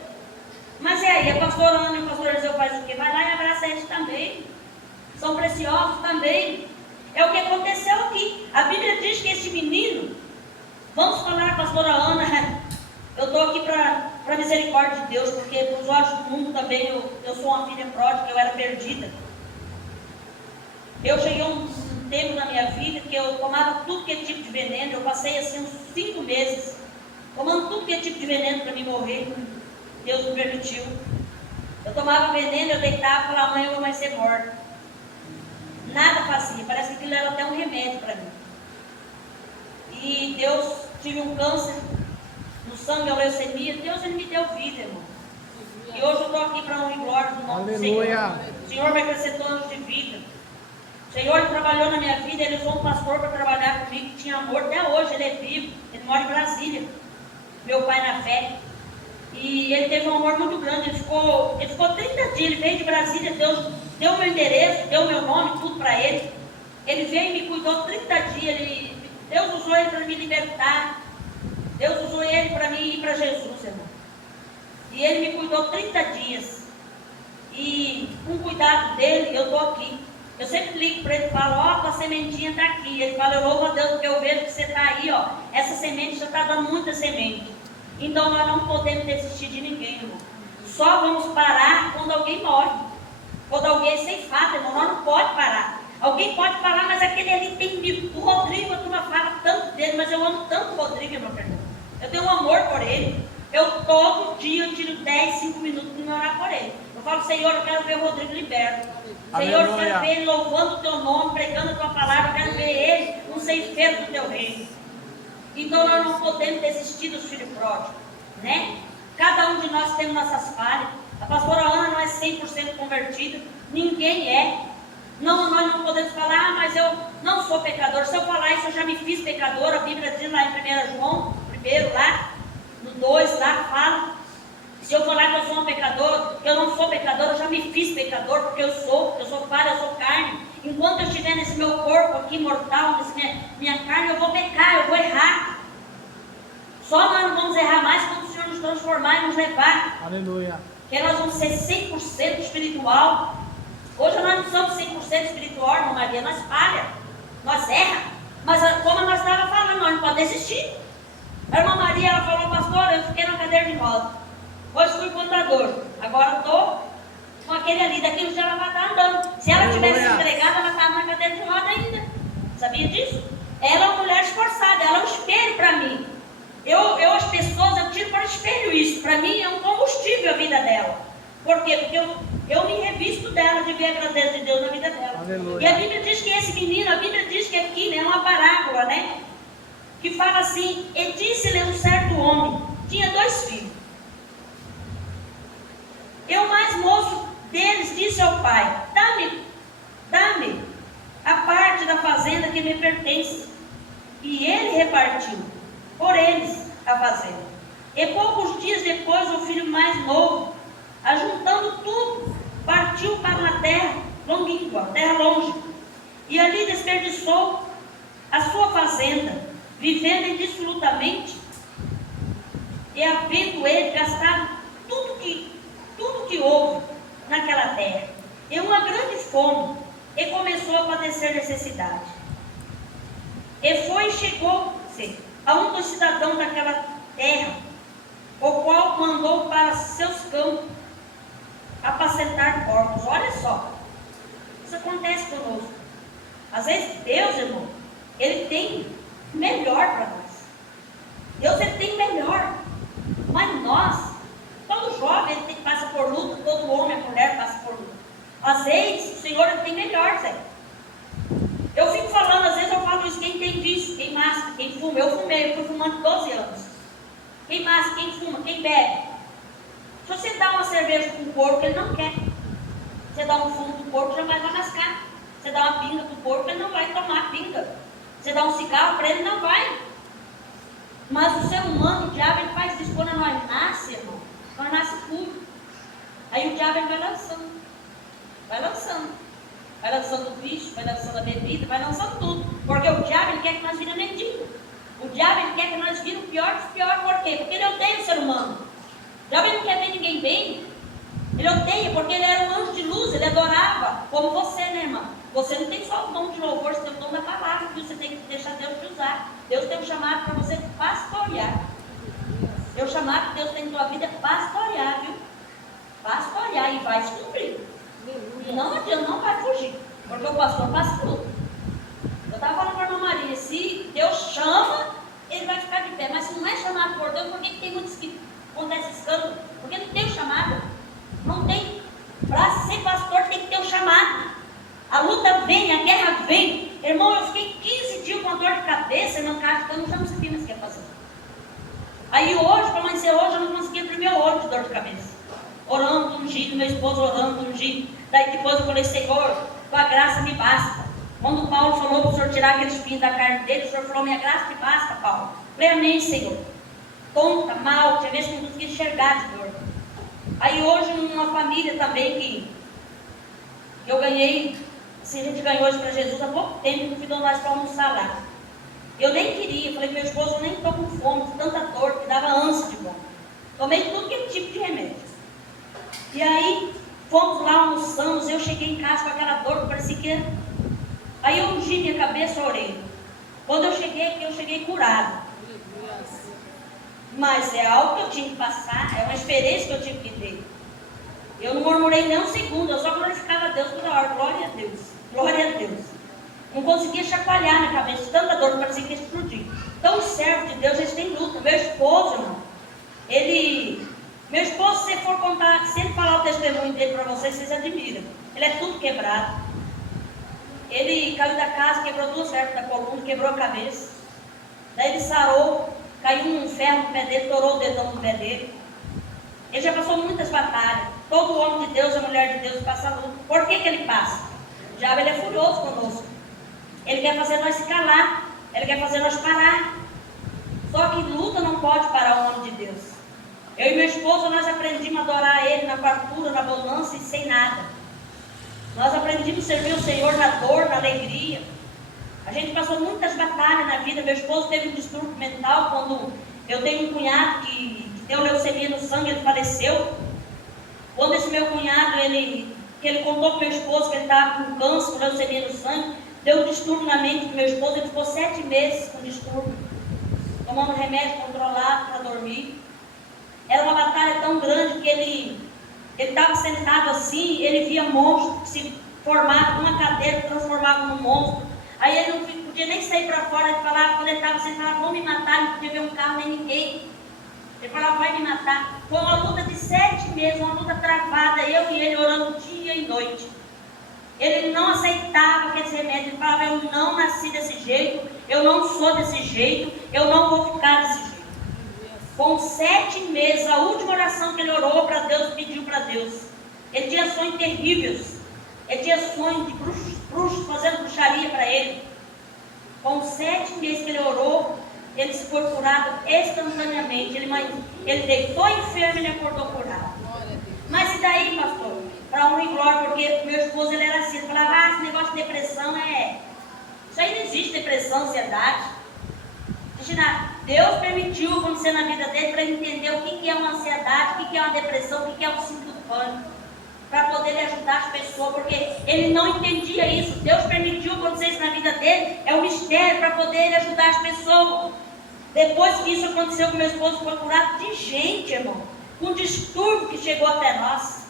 Mas é aí, a pastora Ana e o pastor Eliseu faz o quê? Vai lá e abraça eles também. São preciosos também. É o que aconteceu aqui. A Bíblia diz que esse menino, vamos falar com a pastora Ana, eu estou aqui para misericórdia de Deus, porque nos olhos do mundo também eu sou uma filha pródiga, eu era perdida. Eu cheguei um tempo na minha vida que eu tomava tudo que é tipo de veneno, eu passei assim uns 5 meses, tomando tudo que é tipo de veneno para me morrer. Deus me permitiu. Eu tomava veneno, eu deitava e falava, amanhã eu vou ser morta. Nada fazia, parece que aquilo era até um remédio para mim. E Deus, tive um câncer no sangue, a leucemia, Deus ele me deu vida, irmão. E hoje eu estou aqui para honra e glória do nome do Senhor. O Senhor me acrescentou anos de vida. O Senhor trabalhou na minha vida, ele usou um pastor para trabalhar comigo, que tinha amor, até hoje ele é vivo, ele mora em Brasília, meu pai na fé. E ele teve um amor muito grande, ele ficou 30 dias, ele veio de Brasília, Deus deu meu endereço, deu meu nome, tudo para ele. Ele veio e me cuidou 30 dias, Deus usou ele para me libertar, Deus usou ele para mim ir para Jesus, irmão. E ele me cuidou 30 dias. E com o cuidado dele, eu estou aqui. Eu sempre ligo para ele e falo, ó, tua sementinha está aqui. Ele fala, eu louvo a Deus porque eu vejo que você está aí, ó. Essa semente já está dando muita semente. Então nós não podemos desistir de ninguém, irmão. Só vamos parar quando alguém morre. Quando alguém é ceifado, irmão, nós não podemos parar. Alguém pode falar, mas aquele ali tem virtude. O Rodrigo, a turma fala tanto dele, mas eu amo tanto o Rodrigo, irmão, perdão. Eu tenho um amor por ele. Eu todo dia eu tiro 10, 5 minutos para me orar por ele. Eu falo, Senhor, eu quero ver o Rodrigo liberto. Senhor, eu quero ver ele louvando o teu nome, pregando a tua palavra. Eu quero ver ele um ceifeiro do teu reino. Então nós não podemos desistir dos filhos pródigos, né? Cada um de nós tem nossas falhas. A pastora Ana não é 100% convertida, ninguém é. Não, nós não podemos falar, mas eu não sou pecador. Se eu falar isso, eu já me fiz pecador. A Bíblia diz lá em 1 João, primeiro lá, no 2 lá, fala. Se eu falar que eu sou um pecador, que eu não sou pecador, eu já me fiz pecador, porque eu sou falha, eu sou carne. Enquanto eu estiver nesse meu corpo aqui mortal, nessa minha carne, eu vou pecar, eu vou errar. Só nós não vamos errar mais quando o Senhor nos transformar e nos levar. Aleluia. Porque nós vamos ser 100% espiritual. Hoje nós não somos 100% espiritual, irmã Maria, nós falha, nós erra. Mas como nós estávamos falando, nós não podemos desistir. A irmã Maria, ela falou, pastor, eu fiquei na cadeira de roda. Hoje fui contador, agora estou com aquele ali, daqui um dia ela vai estar andando. Se ela tivesse entregado, ela estava na cadeira de roda ainda. Sabia disso? Ela é uma mulher esforçada, ela é um espelho para mim. As pessoas, eu tiro para espelho isso. Para mim é um combustível a vida dela. Por quê? Porque eu me revisto dela de ver a grandeza de Deus na vida dela. Aleluia. E a Bíblia diz que esse menino, a Bíblia diz que aqui, né, é uma parábola, né? que fala assim: e disse-lhe um certo homem, tinha 2 filhos. E o mais moço deles disse ao pai: dá-me a parte da fazenda que me pertence. E ele repartiu por eles a fazenda. E poucos dias depois, o filho mais novo, ajuntando tudo, partiu para uma terra longínqua, terra longe, e ali desperdiçou a sua fazenda, vivendo indissolutamente, e havendo ele gastado tudo que houve naquela terra, e uma grande fome, e começou a padecer necessidade. E foi e chegou-se a um dos cidadãos daquela terra, o qual mandou para seus campos apacentar porcos. Olha só, isso acontece conosco. Às vezes Deus, irmão, Ele tem melhor para nós. Deus, Ele tem melhor. Mas nós, todo jovem, ele passa por luta, todo homem, a mulher passa por luta. Às vezes, o Senhor, Ele tem melhor, Zé. Eu fico falando, às vezes eu falo isso: quem tem vício, quem masca, quem fuma. Eu fumei, eu fui fumando 12 anos. Quem masca, quem fuma, quem bebe. Se você dá uma cerveja para um porco, ele não quer. Você dá um fumo para o porco, jamais vai mascar. Você dá uma pinga para o porco, ele não vai tomar pinga. Você dá um cigarro para ele, não vai. Mas o ser humano, o diabo, ele faz isso quando nós nascemos, irmão. Nós nascemos puro. Aí o diabo, ele vai lançando. Vai lançando. Vai lançando o bicho, vai lançando a bebida, vai lançando tudo. Porque o diabo, ele quer que nós viremos mendigos. O diabo, ele quer que nós viremos o pior dos piores. Por quê? Porque ele odeia o ser humano. O diabo, ele não quer ver ninguém bem. Ele odeia, porque ele era um anjo de luz, ele adorava, como você, né, irmã? Você não tem só o dom de louvor, você tem o dom da palavra, que você tem que deixar Deus te usar. Deus tem um chamado para você pastorear. O chamado que Deus tem na tua vida é pastorear, viu? Pastorear, e vai se cumprir. Não adianta, não vai fugir, porque o pastor passa tudo. Eu estava falando para a irmã Maria: se Deus chama, ele vai ficar de pé. Mas se não é chamado por Deus, por que tem muitos que acontecem escândalo? Porque não tem o chamado. Não tem. Para ser pastor tem que ter o chamado. A luta vem, a guerra vem. Irmão, eu fiquei 15 dias com dor de cabeça, não caso, eu já não sabia mais o que ia fazer. Aí hoje, para amanhecer hoje, eu não conseguia abrir meu olho de dor de cabeça. Orando, ungindo, meu esposo orando, ungindo. Daí depois eu falei: Senhor, tua graça me basta. Quando Paulo falou para o Senhor tirar aquele espinho da carne dele, o Senhor falou: minha graça te basta, Paulo. Falei: amém, Senhor. Tonta, mal, tinha vezes que não conseguia enxergar de dor. Aí hoje, numa família também que eu ganhei, assim, a gente ganhou hoje para Jesus há pouco tempo, convidou nós para almoçar lá. Eu nem queria, falei para meu esposo: eu nem estou com fome, de tanta dor, que dava ânsia de fome. Tomei tudo que é tipo de remédio. E aí, fomos lá, almoçamos, eu cheguei em casa com aquela dor que parecia que era. Aí eu ungi minha cabeça, orei. Quando eu cheguei curado. Mas é algo que eu tinha que passar, é uma experiência que eu tive que ter. Eu não murmurei nem um segundo, eu só glorificava a Deus toda hora. Glória a Deus, glória a Deus. Não conseguia chacoalhar na cabeça, de tanta dor que parecia que ia explodir. Então, os servos de Deus, eles têm luta. Meu esposo, irmão, meu esposo, se for contar, se ele falar o testemunho dele para vocês admiram. Ele é tudo quebrado. Ele caiu da casa, quebrou 2 ferros da coluna, quebrou a cabeça. Daí ele sarou, caiu um ferro no pé dele, torou o dedão no pé dele. Ele já passou muitas batalhas. Todo homem de Deus, a mulher de Deus passa luta. Por que ele passa? O diabo, ele é furioso conosco. Ele quer fazer nós se calar. Ele quer fazer nós parar. Só que luta não pode parar o homem de Deus. Eu e meu esposo, nós aprendimos a adorar Ele na fartura, na bonança e sem nada. Nós aprendimos a servir o Senhor na dor, na alegria. A gente passou muitas batalhas na vida. Meu esposo teve um distúrbio mental quando eu tenho um cunhado que deu leucemia no sangue, ele faleceu. Quando esse meu cunhado, ele contou para meu esposo que ele estava com câncer, com leucemia no sangue, deu um distúrbio na mente do meu esposo. Ele ficou 7 meses com distúrbio, tomando remédio controlado para dormir. Era uma batalha tão grande que ele estava sentado assim, ele via monstros que se formavam, uma cadeira que transformava num monstro. Aí ele não podia nem sair para fora. Ele falava, quando ele estava sentado: vão me matar. Não podia ver um carro nem ninguém. Ele falava: vai me matar. Foi uma luta de 7 meses, uma luta travada, eu e ele orando dia e noite. Ele não aceitava aqueles remédios. Ele falava: eu não nasci desse jeito, Eu não sou desse jeito, eu não vou ficar desse jeito. Com 7 meses, a última oração que ele orou para Deus, pediu para Deus. Ele tinha sonhos terríveis. Ele tinha sonhos de bruxos fazendo bruxaria para ele. Com 7 meses que ele orou, ele se foi curado instantaneamente. Ele deitou enfermo e ele acordou curado. Mas e daí, pastor? Para honra e glória, porque meu esposo ele era assim. Ele falava, esse negócio de depressão isso aí não existe, depressão, ansiedade. Deus permitiu acontecer na vida dele para ele entender o que é uma ansiedade, o que é uma depressão, o que é o síndrome do pânico. Para poder ele ajudar as pessoas, porque ele não entendia isso. Deus permitiu acontecer isso na vida dele, é um mistério para poder ele ajudar as pessoas. Depois que isso aconteceu com meu esposo, foi curado de gente, irmão, com distúrbio que chegou até nós.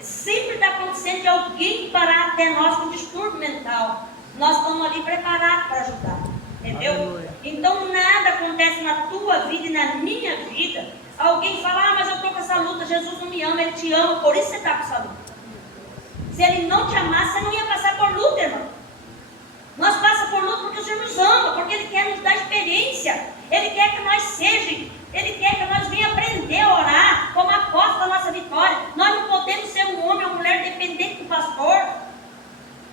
Sempre está acontecendo de alguém parar até nós com distúrbio mental. Nós estamos ali preparados para ajudar, entendeu? Aleluia. Então nada acontece na tua vida e na minha vida. Alguém fala, mas eu estou com essa luta, Jesus não me ama, Ele te ama, por isso você está com essa luta. Se Ele não te amasse, você não ia passar por luta, irmão. Nós passamos por luta porque o Senhor nos ama, porque Ele quer nos dar experiência. Ele quer que nós sejamos, Ele quer que nós venhamos aprender a orar como aposta da nossa vitória. Nós não podemos ser um homem ou uma mulher dependente do pastor.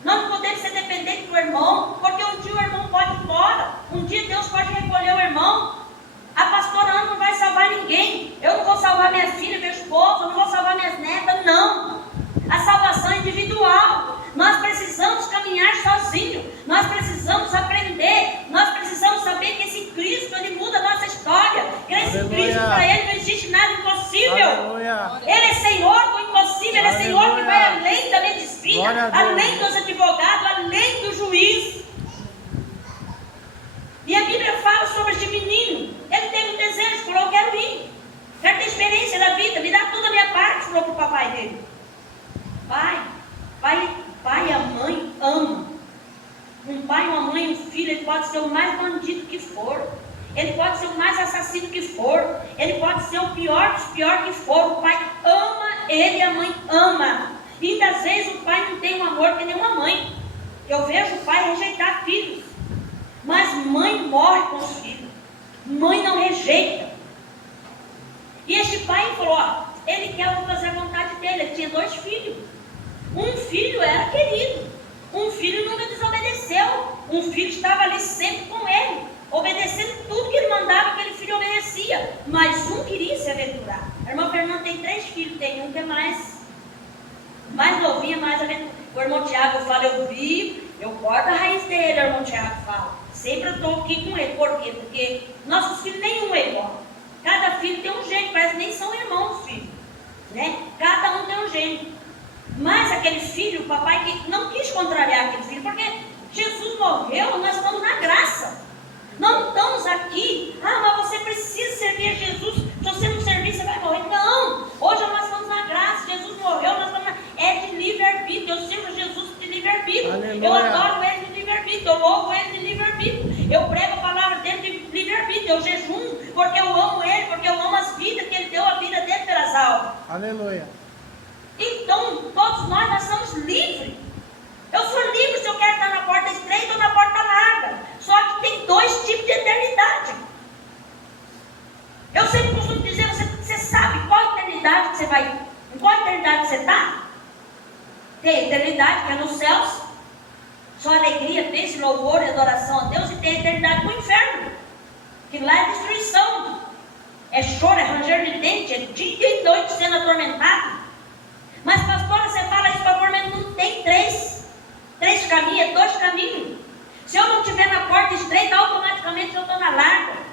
Nós não podemos ser dependentes do irmão, porque um dia o irmão pode ir embora. Um dia Deus pode recolher o irmão. A pastora Ana não vai salvar ninguém. Eu não vou salvar minha filha, meu esposo, eu não vou salvar minhas netas, não. A salvação é individual. Nós precisamos caminhar sozinhos. Nós precisamos aprender. Nós precisamos saber que esse Cristo, Ele muda a nossa história. Que esse Cristo, para Ele não existe nada impossível. Aleluia. Ele é Senhor do impossível. Ele é Senhor que vai além da medicina, além dos advogados, além do juiz. E a Bíblia fala sobre este menino. Ele teve um desejo, falou, eu quero ir. Quero ter experiência da vida, me dá toda a minha parte, falou para o papai dele. Pai e a mãe amam. Um pai, uma mãe, um filho, ele pode ser o mais bandido que for. Ele pode ser o mais assassino que for. Ele pode ser o pior dos piores que for. O pai ama ele e a mãe ama. E muitas vezes o pai não tem um amor que nem uma mãe. Eu vejo o pai rejeitar filhos. Mas mãe morre com os filhos. Mãe não rejeita. E este pai falou, ele quer fazer a vontade dele. Ele tinha 2 filhos. Um filho era querido. Um filho nunca desobedeceu. Um filho estava ali sempre com ele, obedecendo tudo que ele mandava, aquele filho obedecia. Mas um queria se aventurar. A irmã Fernanda tem 3 filhos. Tem um que é mais novinho, mais aventureiro. O irmão Tiago fala, eu corto a raiz dele, o irmão Tiago fala. Sempre eu estou aqui com ele. Por quê? Porque nossos filhos nenhum é igual. Cada filho tem um gênio, parece que nem são irmãos os filhos, né? Cada um tem um gênio. Mas aquele filho, o papai que não quis contrariar aquele filho, porque Jesus morreu, nós estamos na graça. Não estamos aqui, mas você precisa servir a Jesus. Se você não servir, você vai morrer. Não, hoje nós estamos na graça. Jesus morreu, nós estamos é de livre-arbítrio. Eu sirvo Jesus de livre-arbítrio. Eu adoro Ele de livre-arbítrio. Eu louvo Ele de livre-arbítrio. Eu prego a palavra dele de livre-arbítrio. Eu jejum porque eu amo Ele, porque eu amo as vidas que Ele deu a vida dele pelas almas. Aleluia. Então, todos nós somos livres. Eu sou livre se eu quero estar na porta estreita ou na porta larga. Só que tem 2 tipos de eternidade. Eu sempre costumo dizer, você sabe qual eternidade que você vai, em qual eternidade você está? Tem a eternidade que é nos céus, só alegria, bênção, louvor e adoração a Deus, e tem a eternidade no inferno, que lá é destruição, é choro, é ranger de dente, é dia e noite sendo atormentado. Mas pastora, você fala isso para pôr, mas não tem 3 caminhos, é 2 caminhos. Se eu não estiver na porta estreita, automaticamente eu estou na larga.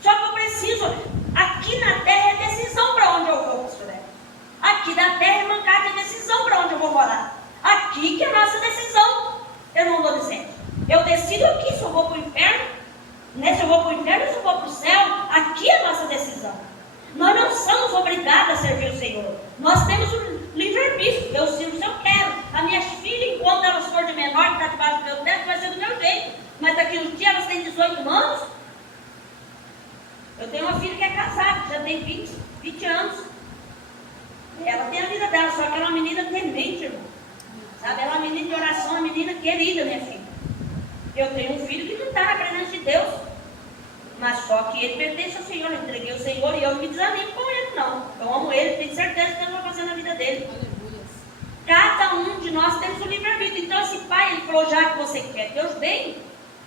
Só que eu preciso, aqui na terra é decisão para onde eu vou, pastor. Aqui na terra é mancada de decisão para onde eu vou morar. Aqui que é a nossa decisão. Eu não estou dizendo. Eu decido aqui se eu vou para o inferno, né? Se eu vou para o inferno ou se eu vou para o céu. Aqui é a nossa decisão. Nós não somos obrigados a servir o Senhor. Nós temos o livre-arbítrio. Eu sirvo se eu quero. As minhas filhas, enquanto elas forem de menor, que está debaixo do meu teto, vai ser do meu jeito. Mas daqui uns dias elas têm 18 anos. Eu tenho uma filha que é casada, que já tem 20 anos. Ela tem a vida dela, só que ela é uma menina temente, irmão. Sabe? Ela é uma menina de oração, uma menina querida, minha filha. Eu tenho um filho que não está na presença de Deus. Mas só que ele pertence ao Senhor, eu entreguei ao Senhor e eu não me desanimo com ele, não. Eu amo ele, tenho certeza que Deus vai fazer na vida dele. Cada um de nós temos o livre-arbítrio. Então esse pai, ele falou, já que você quer Deus bem,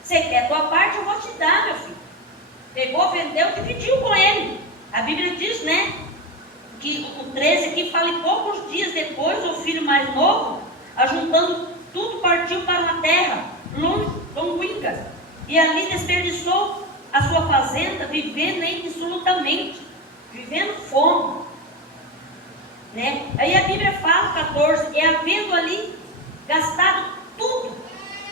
você quer a tua parte, eu vou te dar, meu filho. Pegou, vendeu, dividiu com ele. A Bíblia diz, né, que o 13 aqui fala, em poucos dias depois, o filho mais novo, ajuntando tudo, partiu para uma terra longínqua, e ali desperdiçou a sua fazenda, vivendo indissolutamente, vivendo fome. Né? Aí a Bíblia fala, 14, e havendo ali gastado tudo,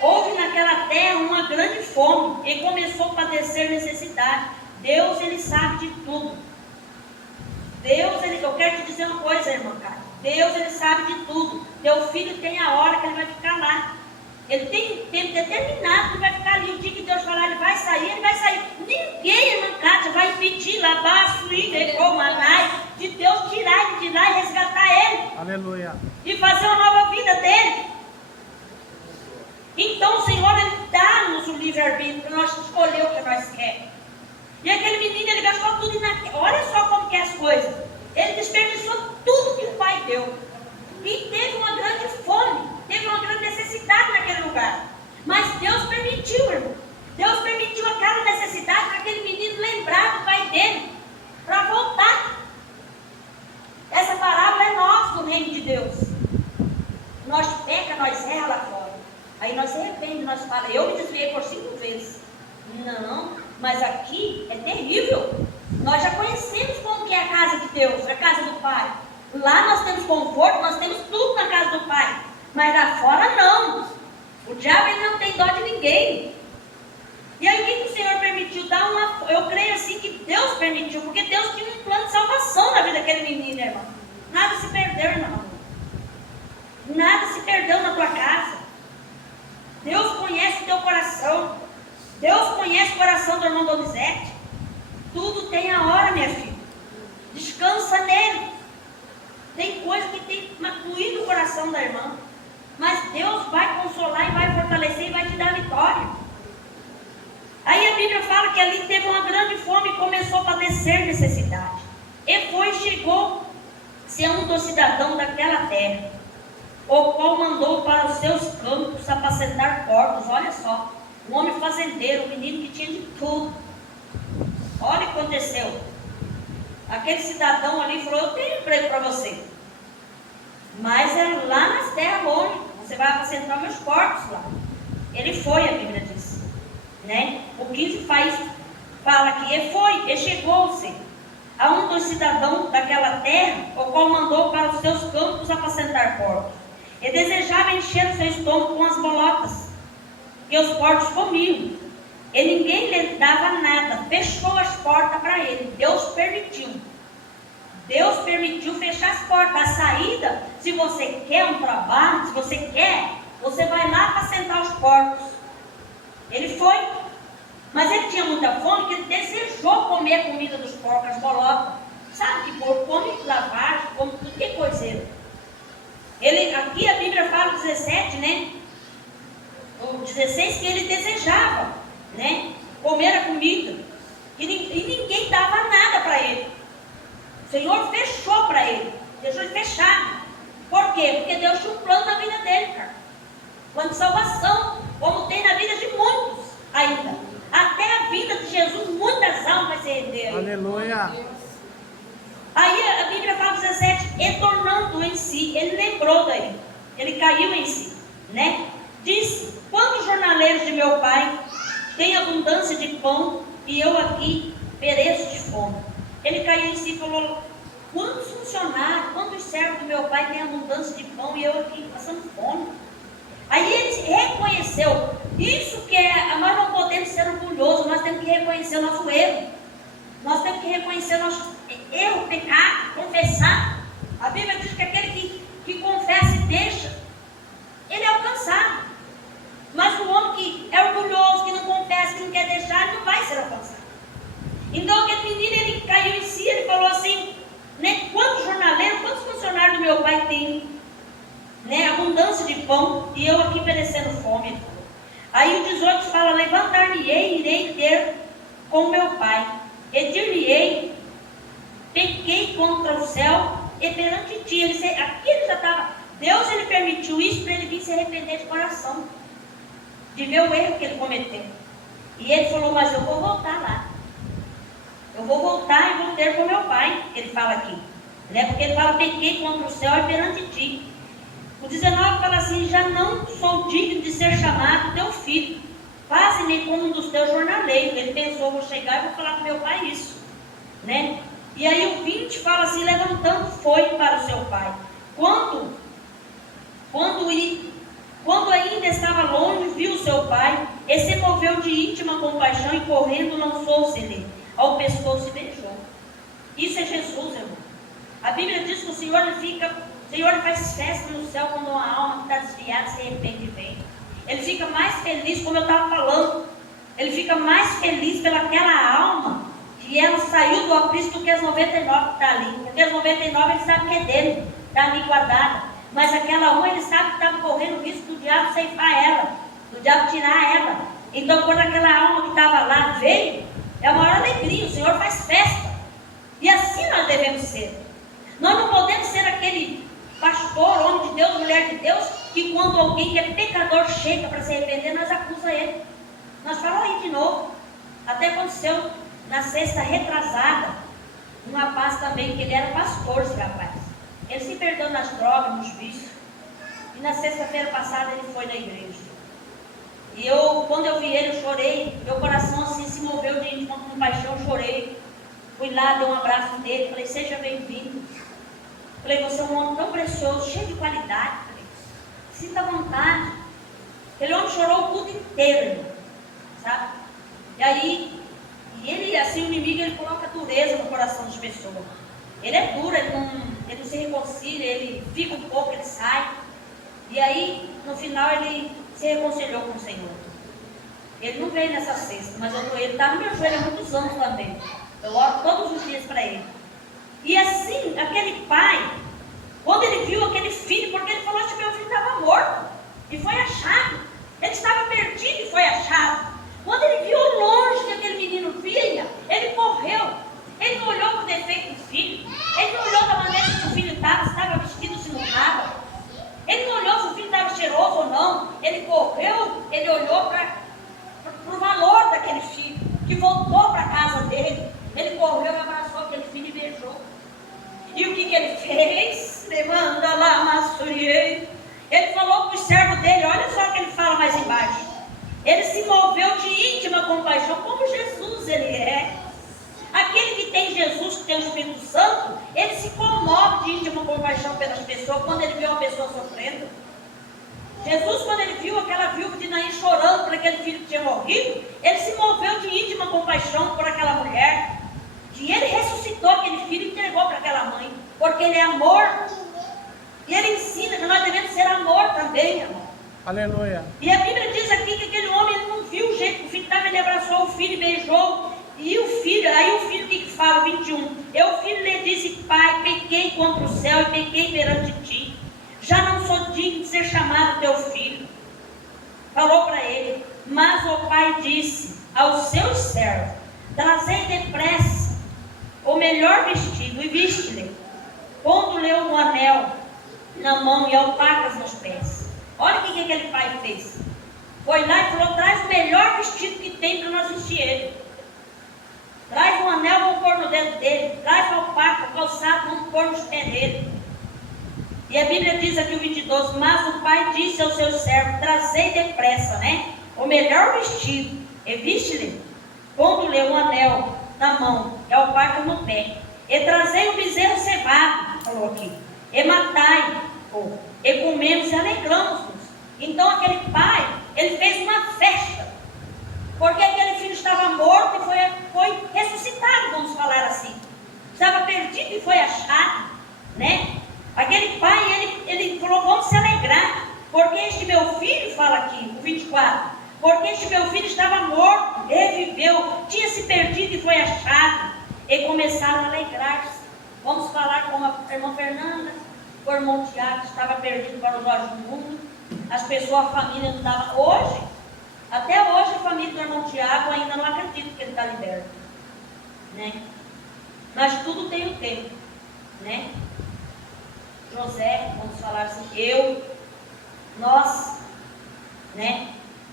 houve naquela terra uma grande fome, e começou a padecer necessidade. Deus, ele sabe de tudo. Deus, eu quero te dizer uma coisa, irmã Carla. Deus, ele sabe de tudo. Teu filho tem a hora que ele vai ficar lá. Ele tem tempo determinado que vai ficar ali. O dia que Deus falar, ele vai sair, ele vai sair. Ninguém, irmã Cátia, vai impedir lá baixo de Deus tirar ele de lá e resgatar ele. Aleluia. E fazer uma nova vida dele. Então o Senhor, ele dá-nos o livre-arbítrio para nós escolher o que nós queremos. E aquele menino, ele gastou tudo olha só como que é as coisas. Ele desperdiçou tudo que o pai deu. E teve uma grande fome, teve uma grande necessidade naquele lugar. Mas Deus permitiu, irmão. Deus permitiu aquela necessidade para aquele menino lembrar do pai dele, para voltar. Essa parábola é nossa no reino de Deus. Nós peca, nós erra lá fora. Aí nós se arrependemos, nós falamos, eu me desviei por 5 vezes. Não, mas aqui é terrível. Nós já conhecemos como que é a casa de Deus, a casa do Pai. Lá nós temos conforto, nós temos tudo na casa do Pai. Mas lá fora não. O diabo, ele não tem dó de ninguém. E aí o que o Senhor permitiu? Eu creio assim que Deus permitiu, porque Deus tinha um plano de salvação na vida daquele menino, irmão. Nada se perdeu, irmão. Nada se perdeu na tua casa. Deus conhece o teu coração. Deus conhece o coração do irmão Donizete. Tudo tem a hora, minha filha. Descansa nele. Tem coisa que tem macluído o coração da irmã. Mas Deus vai consolar e vai fortalecer e vai te dar vitória. Aí a Bíblia fala que ali teve uma grande fome e começou a padecer necessidade. E chegou-se a um dos cidadãos daquela terra, o qual mandou para os seus campos apacentar porcos. Olha só, um homem fazendeiro, um menino que tinha de tudo. Olha o que aconteceu. Aquele cidadão ali falou, eu tenho emprego para você. Mas é lá nas terras longe, você vai apacentar meus porcos lá. Ele foi, a Bíblia diz. Né? O 15 fala que e chegou-se a um dos cidadãos daquela terra, o qual mandou para os seus campos apacentar porcos. E desejava encher o seu estômago com as bolotas que os porcos comiam. E ninguém lhe dava nada, fechou as portas para ele. Deus permitiu. Deus permitiu fechar as portas. A saída, se você quer um trabalho, se você quer, você vai lá apacentar os porcos. Ele foi, mas ele tinha muita fome, que ele desejou comer a comida dos porcos, as bolotas. Sabe que porco come lavagem, come tudo que é coiseiro. Aqui a Bíblia fala 17, né? O 16, que ele desejava, né? Comer a comida. E ninguém dava nada para ele. O Senhor fechou para ele. Deixou ele fechado. Por quê? Porque Deus tinha um plano na vida dele, cara. Plano de salvação, como tem na vida de muitos ainda. Até a vida de Jesus, muitas almas se renderam. Aleluia. Aí a Bíblia fala 17, e tornando em si, ele lembrou daí. Ele caiu em si, né? Disse, quantos jornaleiros de meu pai têm abundância de pão e eu aqui pereço de fome? Ele caiu em si e falou, quantos funcionários, quantos servos do meu pai têm abundância de pão e eu aqui passando fome? Aí ele reconheceu, isso que nós não podemos ser orgulhosos, nós temos que reconhecer o nosso erro. Nós temos que reconhecer o nosso erro, pecado, confessar. A Bíblia diz que aquele que confessa e deixa, ele é alcançado. Mas o homem que é orgulhoso, que não confessa, que não quer deixar, ele não vai ser alcançado. Então aquele menino, ele caiu em si, ele falou assim, né, quantos jornaleiros, quantos funcionários do meu pai tem, né, abundância de pão, e eu aqui perecendo fome, ele falou. Aí o 18 fala: levantar-me-ei, irei ter com meu pai, e dir-lhe-ei, pequei contra o céu e perante ti. Aqui ele já estava, Deus ele permitiu isso para ele vir se arrepender de coração, de ver o erro que ele cometeu. E ele falou: mas eu vou voltar lá, eu vou voltar e vou ter com meu pai. Ele fala aqui, né? Porque ele fala: pequei contra o céu e perante ti. O 19 fala assim: já não sou digno de ser chamado teu filho, faze-me como um dos teus jornaleiros. Ele pensou: vou chegar e vou falar com meu pai isso, né? E aí o 20 fala assim: levantando foi para o seu pai. Quando ainda estava longe, viu o seu pai, e se moveu de íntima compaixão, e correndo lançou-se-lhe ao pescoço e beijou. Isso é Jesus, irmão. A Bíblia diz que o Senhor faz festa no céu quando uma alma que está desviada se arrepende e vem. Ele fica mais feliz, como eu estava falando, ele fica mais feliz pelaquela alma que ela saiu do aprisco do que as 99 que está ali. Porque as 99 ele sabe que é dele, está ali guardada. Mas aquela uma ele sabe que estava correndo risco do diabo ceifar ela, do diabo tirar ela. Então quando aquela alma que estava lá veio, é a maior alegria, o Senhor faz festa. E assim nós devemos ser. Nós não podemos ser aquele pastor, homem de Deus, mulher de Deus, que quando alguém que é pecador chega para se arrepender, nós acusa ele. Nós falamos aí de novo. Até aconteceu na sexta retrasada, um rapaz também, que ele era pastor, esse rapaz. Ele se perdeu nas drogas, nos vícios. E na sexta-feira passada ele foi na igreja. E quando eu vi ele, eu chorei. Meu coração assim se moveu de íntima compaixão, eu chorei. Fui lá, dei um abraço nele, falei: seja bem-vindo. Falei: você é um homem tão precioso, cheio de qualidade. Falei: sinta vontade. Aquele homem chorou o culto inteiro, irmão, sabe? E aí, ele, assim, o inimigo, ele coloca dureza no coração das pessoas. Ele é duro, ele não se reconcilia, ele fica um pouco, ele sai. E aí, no final, ele se reconciliou com o Senhor. Ele não veio nessa sexta, mas ele está no meu joelho há muitos anos também. Eu oro todos os dias para ele. E assim, aquele pai, quando ele viu aquele filho, porque ele falou que meu filho estava morto e foi achado. Ele estava perdido e foi achado. Quando ele viu longe que aquele menino vinha, ele correu. Ele não olhou para o defeito do filho. Ele não olhou da maneira que o filho estava, se estava vestido, se não estava. Ele não olhou se o filho estava cheiroso ou não. Ele correu, ele olhou para o valor daquele filho, que voltou para a casa dele. Ele correu, abraçou aquele filho e beijou. E o que ele fez? Levanta lá, maçuriei. Ele falou para o servo dele, olha só o que ele fala mais embaixo. Ele se moveu de íntima compaixão, como Jesus ele é. Aquele que tem Jesus, que tem o Espírito Santo, ele se comove de íntima compaixão pelas pessoas, quando ele vê uma pessoa sofrendo. Jesus, quando ele viu aquela viúva de Naim chorando por aquele filho que tinha morrido, ele se moveu de íntima compaixão por aquela mulher. E ele ressuscitou aquele filho e entregou para aquela mãe, porque ele é amor. E ele ensina que nós devemos ser amor também, irmão. Aleluia. E a Bíblia diz aqui que aquele homem ele não viu o jeito que o filho estava, ele abraçou o filho e beijou. E o filho, aí o filho que fala, 21, e o filho lhe disse: pai, pequei contra o céu e pequei perante ti, já não sou digno de ser chamado teu filho. Falou para ele. Mas o pai disse aos seus servos: trazei depressa o melhor vestido e viste-lhe, pondo-lhe um anel na mão e alpacas nos pés. Olha o que aquele pai fez. Foi lá e falou: traz o melhor vestido que tem para nós vestir ele. Traz um anel, vamos pôr no dedo dele. Traz uma alpaca, o calçado, vamos pôr nos pés dele. E a Bíblia diz aqui o 22, mas o pai disse ao seu servo: trazei depressa, né? O melhor vestido, e viste-lhe, pondo-lhe um anel na mão e alpaca no pé. E trazei um bezerro cevado, falou aqui, e matai-o, e comemos e alegramos-nos. Então aquele pai, ele fez uma festa, porque aquele filho estava morto e foi ressuscitado, vamos falar assim. Estava perdido e foi achado, né? Aquele pai, ele falou: vamos se alegrar, porque este meu filho, fala aqui, o 24, porque este meu filho estava morto, reviveu, tinha se perdido e foi achado. E começaram a alegrar-se. Vamos falar com a irmã Fernanda, com o irmão Tiago, que estava perdido para os olhos do mundo. As pessoas, a família não estava. Hoje, Até hoje a família do irmão Tiago ainda não acredita que ele está liberto, né? Mas tudo tem um tempo, né? José, vamos falar assim, nós, né?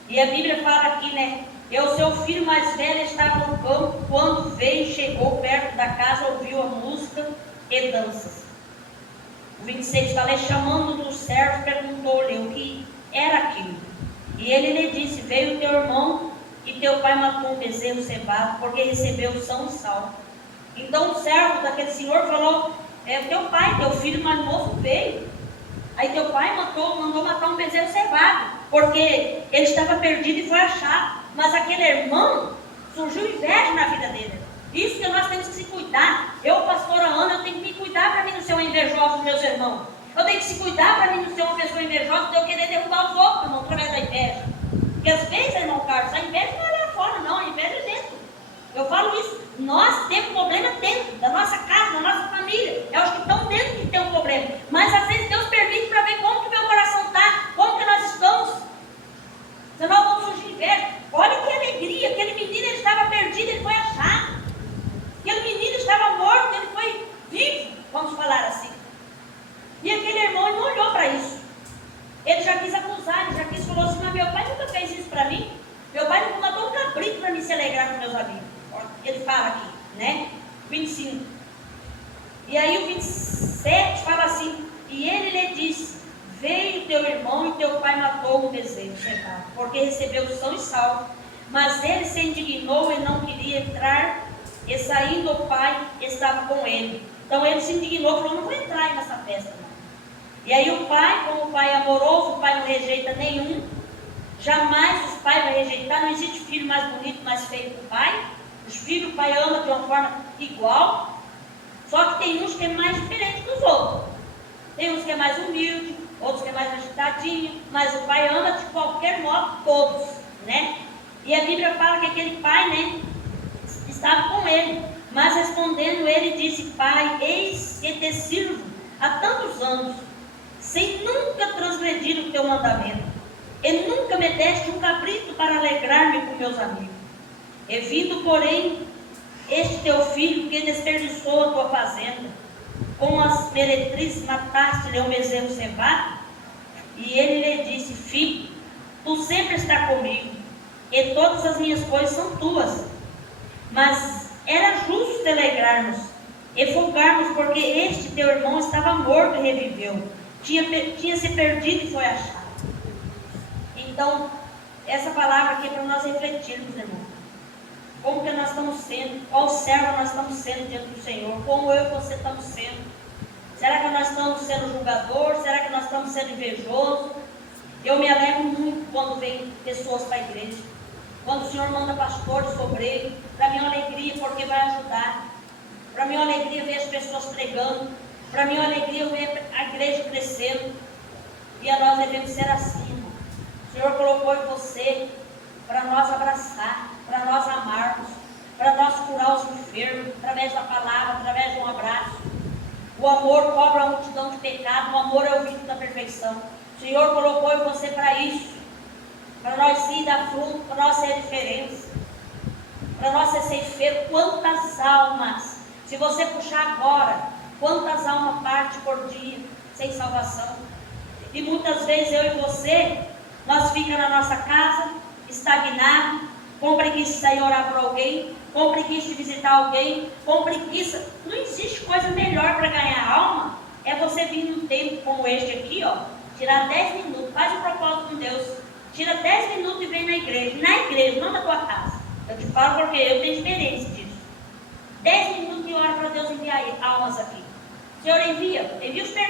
E a Bíblia fala aqui, né? Seu filho mais velho estava no campo, quando veio e chegou perto da casa, ouviu a música e danças. O 26 fala, chamando dos servos, perguntou-lhe o que era aquilo. E ele lhe disse, veio teu irmão e teu pai matou um bezerro cevado, porque recebeu são e salvo. Então o servo daquele senhor falou, teu pai, teu filho mais novo veio. Aí teu pai mandou matar um bezerro cevado, porque ele estava perdido e foi achado. Mas aquele irmão, surgiu inveja na vida dele. Isso que nós temos que se cuidar. Eu, pastora Ana, eu tenho que me cuidar para mim não ser uma invejosa dos meus irmãos. Eu tenho que se cuidar para mim não ser uma pessoa invejosa de eu querer derrubar os outros, irmão, através da inveja. Porque às vezes, irmão Carlos, a inveja não é lá fora, não, a inveja é dentro. Eu falo isso, nós temos problema dentro da nossa casa, da nossa família. É os que estão dentro que tem um problema. Mas às vezes Deus permite para ver como que o meu coração está, como que nós estamos. Senão vamos surgir inveja. Olha que alegria, aquele menino ele estava perdido, ele foi achado. Aquele menino estava morto, ele foi vivo, vamos falar assim. E aquele irmão ele não olhou para isso. Ele já quis acusar, ele já quis falar assim, mas meu pai nunca fez isso para mim. Meu pai nunca mandou um cabrito para me se alegrar com meus amigos. Ele fala aqui, né? 25. E aí o 27 fala assim, e ele lhe disse, veio teu irmão e teu pai matou um bezerro cevado, porque recebeu são e salvo. Mas ele se indignou e não queria entrar, e saindo o pai estava com ele. Então ele se indignou e falou, não vou entrar nessa festa não. E aí o pai, como o pai é amoroso, o pai não rejeita nenhum. Jamais os pais vão rejeitar, não existe filho mais bonito, mais feio que o pai. Os filhos o pai ama de uma forma igual. Só que tem uns que é mais diferente dos outros. Tem uns que é mais humilde, outros que é mais agitadinho, mas o pai ama de qualquer modo todos, né? E a Bíblia fala que aquele pai, né, estava com ele, mas respondendo ele disse, pai, eis que te sirvo há tantos anos, sem nunca transgredir o teu mandamento, e nunca me deste um cabrito para alegrar-me com meus amigos. E vindo, porém, este teu filho que desperdiçou a tua fazenda, com as meretrizes mataste-lhe um bezerro cevado? E ele lhe disse, filho, tu sempre estás comigo, e todas as minhas coisas são tuas. Mas era justo te alegrarmos e folgarmos, porque este teu irmão estava morto e reviveu, tinha se perdido e foi achado. Então, essa palavra aqui é para nós refletirmos, irmão. Como que nós estamos sendo? Qual servo nós estamos sendo diante do Senhor? Como eu e você estamos sendo? Será que nós estamos sendo julgador? Será que nós estamos sendo invejoso? Eu me alegro muito quando vem pessoas para a igreja. Quando o Senhor manda pastores sobre ele, para mim é uma alegria porque vai ajudar. Para mim é uma alegria ver as pessoas pregando. Para mim é uma alegria ver a igreja crescendo. E nós devemos ser assim, irmão. O Senhor colocou em você para nós abraçar, para nós amarmos, para nós curar os enfermos, através da palavra, através de um abraço. O amor cobre a multidão de pecado, o amor é o vínculo da perfeição. O Senhor colocou em você para isso, para nós ir dar fruto, para nós ser diferença, para nós ser ceifeiro. Quantas almas, se você puxar agora, quantas almas partem por dia sem salvação? E muitas vezes eu e você, nós ficamos na nossa casa, estagnados, com preguiça de sair orar por alguém, com preguiça de visitar alguém, com preguiça. Não existe coisa melhor para ganhar alma, é você vir num tempo como este aqui, ó, tirar 10 minutos, faz um propósito com Deus, tira 10 minutos e vem na igreja, não na tua casa. Eu te falo porque eu tenho experiência disso. 10 minutos e ora para Deus enviar almas aqui. O Senhor envia os perdidos.